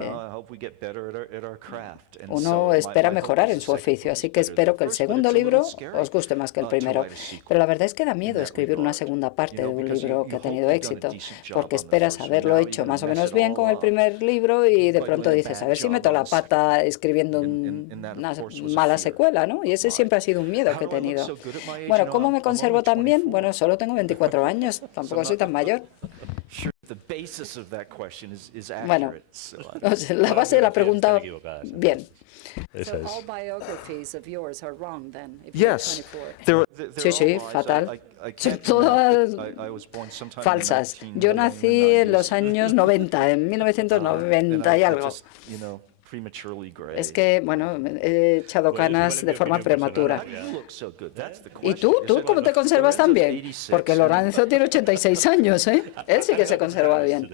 uno espera mejorar en su oficio, así que espero que el segundo libro os guste más que el primero. Pero la verdad es que da miedo escribir una segunda parte de un libro que ha tenido éxito, porque esperas haberlo hecho más o menos bien con el primer libro y de pronto dices, a ver si meto la pata escribiendo una mala secuela, ¿no? Y ese siempre ha sido un miedo que he tenido. Bueno, ¿cómo me conservo tan bien? Bueno, solo tengo 24 años, tampoco soy tan mayor. Bueno, la base de la pregunta, bien. Esa es. Sí, fatal. Son todas falsas. Yo nací en los años 90, en 1990 y algo. Es que, bueno, he echado canas de forma prematura. ¿Y tú? ¿Tú cómo te conservas tan bien? Porque Lorenzo tiene 86 años, ¿eh? Él sí que se conserva bien.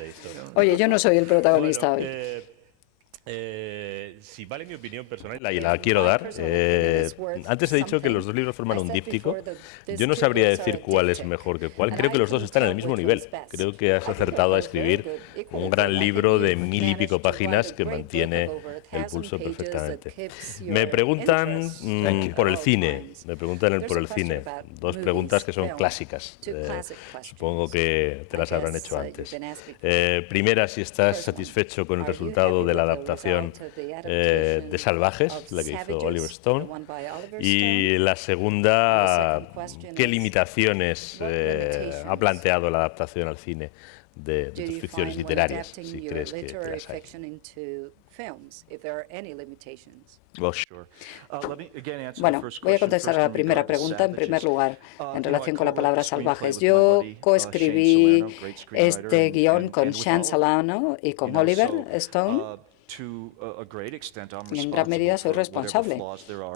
Oye, yo no soy el protagonista hoy. Si vale mi opinión personal, y la quiero dar. Antes he dicho que los dos libros forman un díptico. Yo no sabría decir cuál es mejor que cuál. Creo que los dos están en el mismo nivel. Creo que has acertado a escribir un gran libro de 1000 y pico páginas que mantiene el pulso perfectamente. Me preguntan por el cine. Por el cine. Dos preguntas que son clásicas. Supongo que te las habrán hecho antes. Primera, si estás satisfecho con el resultado de la adaptación de Salvajes, la que hizo Oliver Stone. Y la segunda, ¿qué limitaciones ha planteado la adaptación al cine de tus ficciones literarias, si crees que las hay? Bueno, voy a contestar a la primera pregunta en primer lugar, en relación con la palabra salvajes. Yo coescribí este guión con Sean Solano y con Oliver Stone. En gran medida soy responsable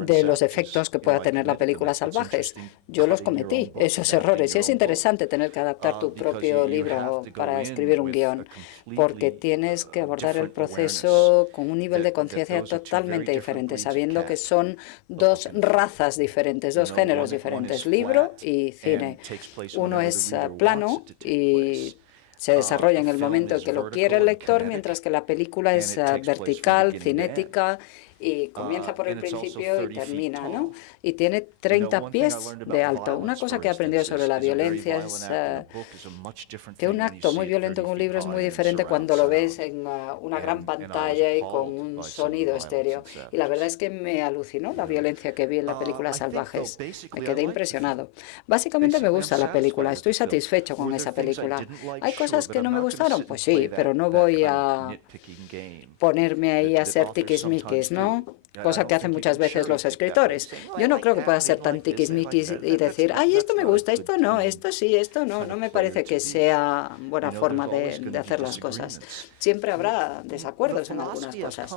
de los efectos que pueda tener la película Salvajes. Yo los cometí, esos errores. Y es interesante tener que adaptar tu propio libro para escribir un guión, porque tienes que abordar el proceso con un nivel de conciencia totalmente diferente, sabiendo que son dos razas diferentes, dos géneros diferentes, libro y cine. Uno es plano y se desarrolla en el momento en que lo quiere el lector, mientras que la película es vertical, cinética, y comienza por el principio y termina, ¿no? Y tiene 30 pies de alto. Una cosa que he aprendido sobre la violencia es que un acto muy violento en un libro es muy diferente cuando lo ves en una gran pantalla y con un sonido estéreo. Y la verdad es que me alucinó la violencia que vi en la película Salvajes. Me quedé impresionado. Básicamente me gusta la película. Estoy satisfecho con esa película. ¿Hay cosas que no me gustaron? Pues sí, pero no voy a ponerme ahí a hacer tiquismiquis, ¿no? Cosa que hacen muchas veces los escritores. Yo no creo que pueda ser tan tiquismiquis y decir, ay, esto me gusta, esto no, esto sí, esto no. No me parece que sea buena forma de hacer las cosas. Siempre habrá desacuerdos en algunas cosas.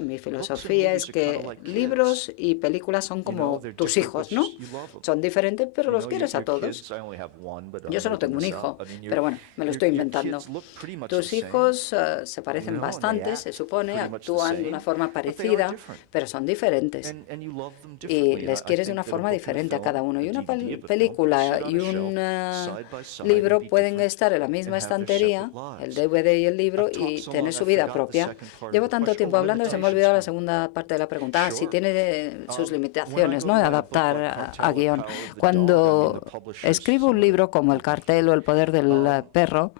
Mi filosofía es que libros y películas son como tus hijos, ¿no? Son diferentes, pero los quieres a todos. Yo solo tengo un hijo, pero bueno, me lo estoy inventando. Tus hijos se parecen bastante, se supone, actúan de una forma parecida, pero son diferentes. Y les quieres de una forma diferente a cada uno. Y una película y un libro pueden estar en la misma estantería, el DVD y el libro, y tener su vida propia. Llevo tanto tiempo hablando que se me ha olvidado la segunda parte de la pregunta. Sí, tiene sus limitaciones, ¿no?, de adaptar a guión. Cuando escribo un libro como El cartel o El poder del perro,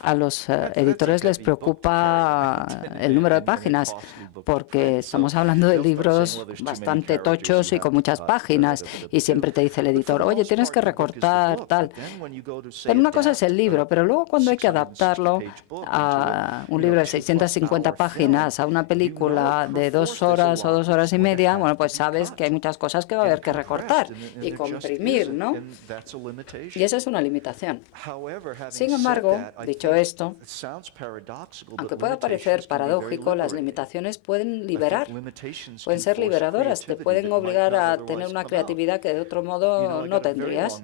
a los editores les preocupa el número de páginas, porque estamos hablando de libros bastante tochos y con muchas páginas, y siempre te dice el editor, oye, tienes que recortar, tal. Pero una cosa es el libro, pero luego cuando hay que adaptarlo a un libro de 650 páginas, a una película de 2 horas o 2 horas y media, bueno, pues sabes que hay muchas cosas que va a haber que recortar y comprimir, ¿no? Y esa es una limitación. Sin embargo, dicho esto, aunque pueda parecer paradójico, las limitaciones pueden liberar, pueden ser liberadoras, te pueden obligar a tener una creatividad que de otro modo no tendrías.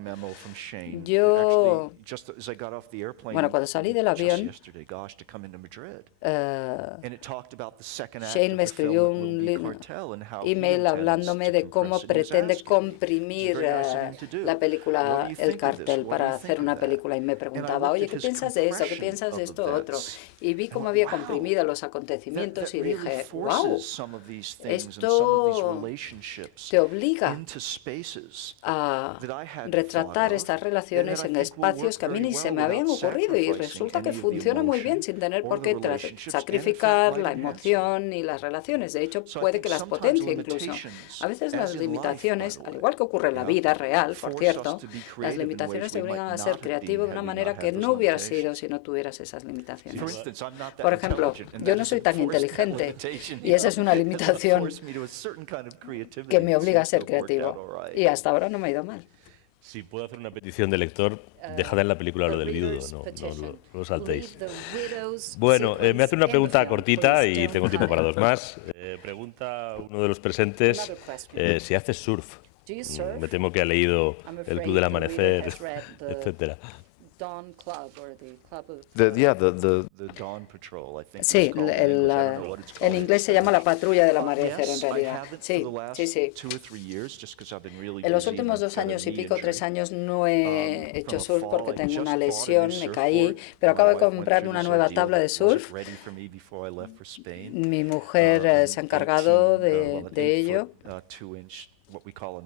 Bueno, cuando salí del avión, Shane me escribió un email hablándome de cómo pretende comprimir la película El cartel para hacer una película, y me preguntaba, oye, ¿qué piensas de eso? ¿Qué piensas de esto otro? Y vi cómo había comprimido los acontecimientos y dije, wow, esto te obliga a retratar estas relaciones en espacios que a mí ni se me habían ocurrido, y resulta que funciona muy bien sin tener por qué sacrificar la emoción y las relaciones. De hecho, puede que las potencie incluso. A veces las limitaciones, al igual que ocurre en la vida real, por cierto, las limitaciones te obligan a ser creativo de una manera que no hubiera sido si no tuvieras esas limitaciones. Por ejemplo, yo no soy tan inteligente, y esa es una limitación que me obliga a ser creativo, y hasta ahora no me ha ido mal. Si puedo hacer una petición de lector, dejad en la película lo del viudo, no lo saltéis. Bueno, me hace una pregunta cortita y tengo tiempo para 2 más. Pregunta uno de los presentes si haces surf. Me temo que ha leído El Club del Amanecer, etcétera. Sí, en inglés se llama la patrulla del amanecer, en realidad. Sí. En los últimos 2 años y pico, 3 años, no he hecho surf porque tengo una lesión, me caí, pero acabo de comprarme una nueva tabla de surf. Mi mujer se ha encargado de ello.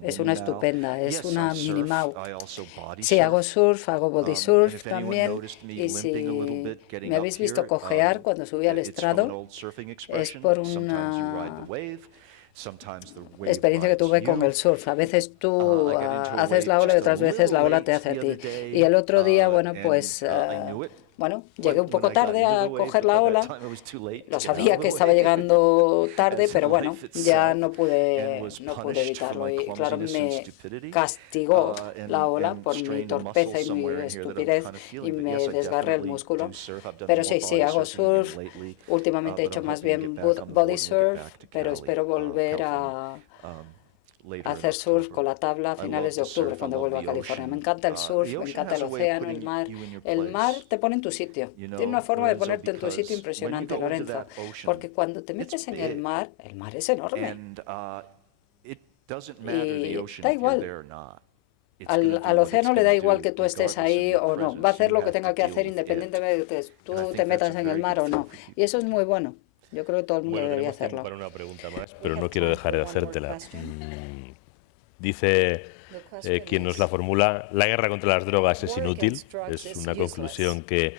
Es una estupenda, es una Minimau. Sí, hago surf, hago body surf también, y si me habéis visto cojear cuando subí al estrado, es por una experiencia que tuve con el surf. A veces tú haces la ola y otras veces la ola te hace a ti. Y el otro día, bueno, pues Bueno, llegué un poco tarde a coger la ola. Lo sabía que estaba llegando tarde, pero bueno, ya no pude evitarlo. Y claro, me castigó la ola por mi torpeza y mi estupidez y me desgarré el músculo. Pero sí, hago surf. Últimamente he hecho más bien body surf, pero espero volver a hacer surf con la tabla a finales de octubre, cuando vuelva a California. Me encanta el surf, me encanta el océano, el mar. El mar te pone en tu sitio. Tiene una forma de ponerte en tu sitio impresionante, Lorenzo. Porque cuando te metes en el mar es enorme. Y da igual. Al océano le da igual que tú estés ahí o no. Va a hacer lo que tenga que hacer independientemente de que tú te metas en el mar o no. Y eso es muy bueno. Yo creo que todo el mundo debería hacerlo. Para una pregunta más, pero no quiero dejar de hacértela. Dice quien nos la formula: la guerra contra las drogas es inútil. Es una conclusión que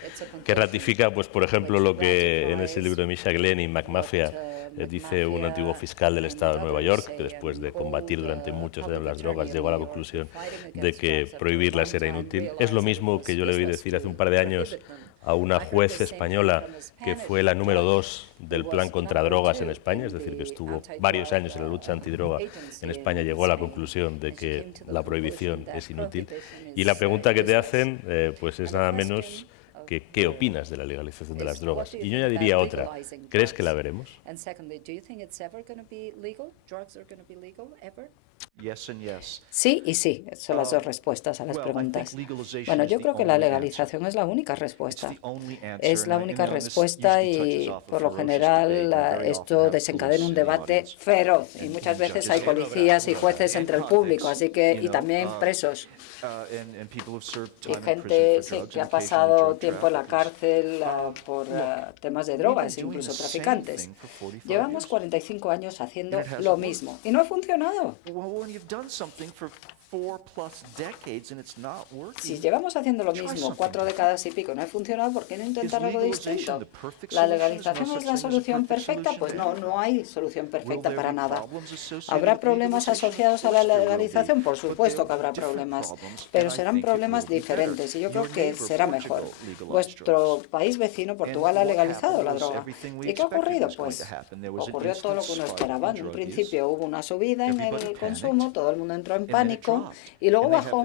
ratifica, pues, por ejemplo, lo que en ese libro de Misha Glenn y McMafia dice un antiguo fiscal del estado de Nueva York, que después de combatir durante muchos años las drogas llegó a la conclusión de que prohibirlas era inútil. Es lo mismo que yo le oí decir hace un par de años a una juez española que fue la número 2 del plan contra drogas en España, es decir, que estuvo varios años en la lucha antidroga en España, llegó a la conclusión de que la prohibición es inútil. Y la pregunta que te hacen pues es nada menos que ¿qué opinas de la legalización de las drogas? Y yo añadiría otra: ¿crees que la veremos? Sí y sí, son las dos respuestas a las preguntas. Bueno, yo creo que la legalización es la única respuesta. Es la única respuesta y, por lo general, esto desencadena un debate feroz. Y muchas veces hay policías y jueces entre el público, y también presos. Y gente que ha pasado tiempo en la cárcel por temas de drogas, incluso traficantes. Llevamos 45 años haciendo lo mismo y no ha funcionado. Si llevamos haciendo lo mismo 4 décadas y pico, no ha funcionado, ¿por qué no intentar algo distinto? ¿La legalización es la solución perfecta? Pues no hay solución perfecta para nada. ¿Habrá problemas asociados a la legalización? Por supuesto que habrá problemas, pero serán problemas diferentes y yo creo que será mejor. Vuestro país vecino, Portugal, ha legalizado la droga. ¿Y qué ha ocurrido? Pues ocurrió todo lo que uno esperaba. En un principio hubo una subida en el consumo, todo el mundo entró en pánico y luego bajó.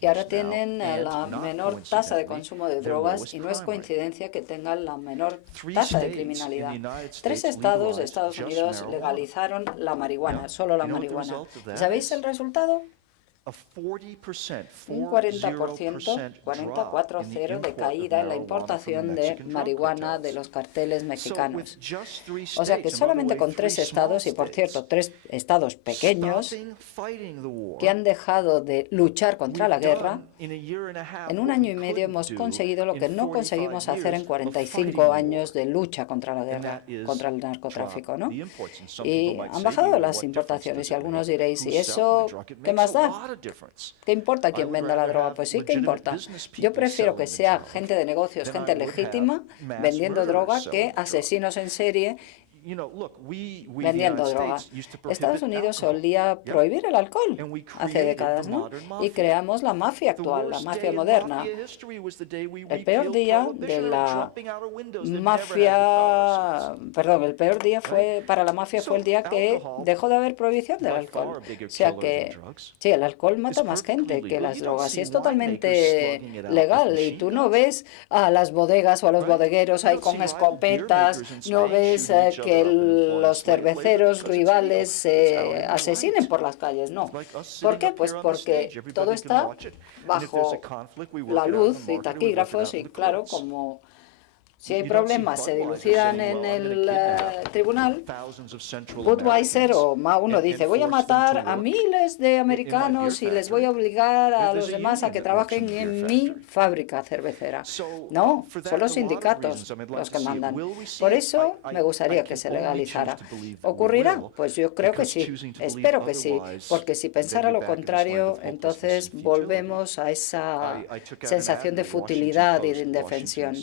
Y ahora tienen la menor tasa de consumo de drogas y no es coincidencia que tengan la menor tasa de criminalidad. 3 estados de Estados Unidos legalizaron la marihuana, solo la marihuana. ¿Sabéis el resultado? Un 40% de caída en la importación de marihuana de los carteles mexicanos. O sea que solamente con 3 estados, y por cierto, 3 estados pequeños, que han dejado de luchar contra la guerra, en 1 año y medio hemos conseguido lo que no conseguimos hacer en 45 años de lucha contra la guerra, contra el narcotráfico, ¿no? Y han bajado las importaciones y algunos diréis, ¿y eso qué más da? ¿Qué importa quién venda la droga? Pues sí que importa. Yo prefiero que sea gente de negocios, gente legítima, vendiendo droga, que asesinos en serie vendiendo droga. Estados Unidos solía prohibir el alcohol hace décadas, ¿no? Y creamos la mafia actual, la mafia moderna. El peor día de la mafia, el peor día para la mafia fue el día que dejó de haber prohibición del alcohol. O sea que, sí, el alcohol mata más gente que las drogas y es totalmente legal. Y tú no ves a las bodegas o a los bodegueros ahí con escopetas, no ves que los cerveceros rivales se asesinen por las calles, no. ¿Por qué? Pues porque todo está bajo la luz y taquígrafos y claro, como si hay problemas se dilucidan en el tribunal, Budweiser o uno dice, voy a matar a miles de americanos y les voy a obligar a los demás a que trabajen en mi fábrica cervecera. No, son los sindicatos los que mandan. Por eso me gustaría que se legalizara. ¿Ocurrirá? Pues yo creo que sí, espero que sí, porque si pensara lo contrario, entonces volvemos a esa sensación de futilidad y de indefensión.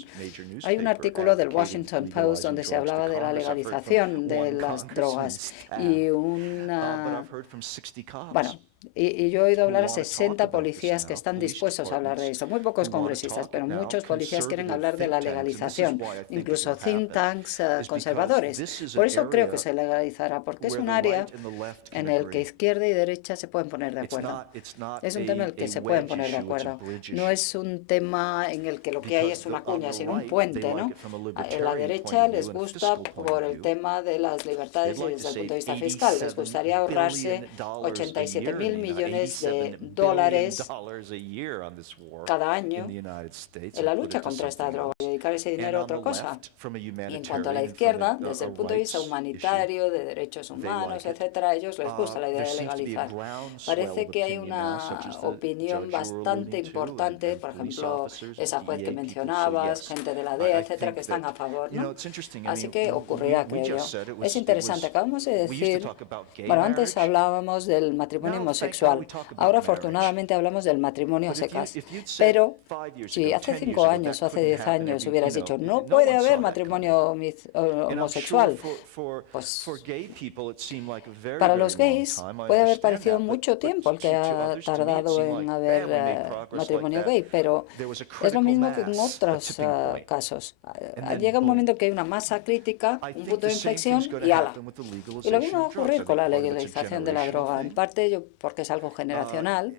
Hay un artículo del Washington Post donde se hablaba de la legalización de las drogas y Y yo he oído hablar a 60 policías que están dispuestos a hablar de esto. Muy pocos congresistas, pero muchos policías quieren hablar de la legalización, incluso think tanks conservadores. Por eso creo que se legalizará, porque es un área en el que izquierda y derecha se pueden poner de acuerdo. Es un tema en el que se pueden poner de acuerdo. No es un tema en el que lo que hay es una cuña, sino un puente, ¿no? A la derecha les gusta por el tema de las libertades y desde el punto de vista fiscal. Les gustaría ahorrarse 87.000 millones de dólares cada año en la lucha contra esta droga y dedicar ese dinero a otra cosa. Y en cuanto a la izquierda, desde el punto de vista humanitario, de derechos humanos, etcétera, a ellos les gusta la idea de legalizar. Parece que hay una opinión bastante importante, por ejemplo, esa juez que mencionabas, gente de la DEA, etcétera, que están a favor, ¿no? Así que ocurrirá, creo yo. Es interesante, acabamos de decir, bueno, antes hablábamos del matrimonio homosexual, ahora afortunadamente hablamos del matrimonio a secas, pero si hace 5 años o hace 10 años hubieras dicho no puede haber matrimonio homosexual, pues para los gays puede haber parecido mucho tiempo el que ha tardado en haber matrimonio gay, pero es lo mismo que en otros casos. Llega un momento que hay una masa crítica, un punto de inflexión y ala. Y lo mismo va a ocurrir con la legalización de la droga, en parte porque es algo generacional.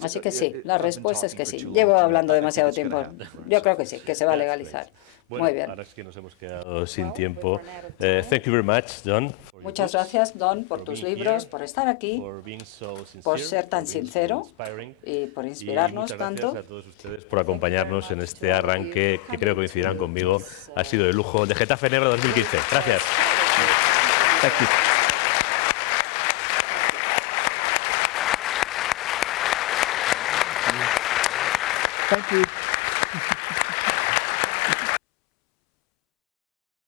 Así que sí, la respuesta es que sí. Llevo hablando demasiado tiempo. Yo creo que sí, que se va a legalizar. Bueno, muy bien. Ahora es que nos hemos quedado sin tiempo. Thank you very much, Don. Muchas gracias, Don, por tus libros, por estar aquí, por ser tan sincero y por inspirarnos tanto. Gracias a todos ustedes por acompañarnos en este arranque que creo que coincidirán conmigo. Ha sido de lujo de Getafe Negro 2015. Gracias. Thank you.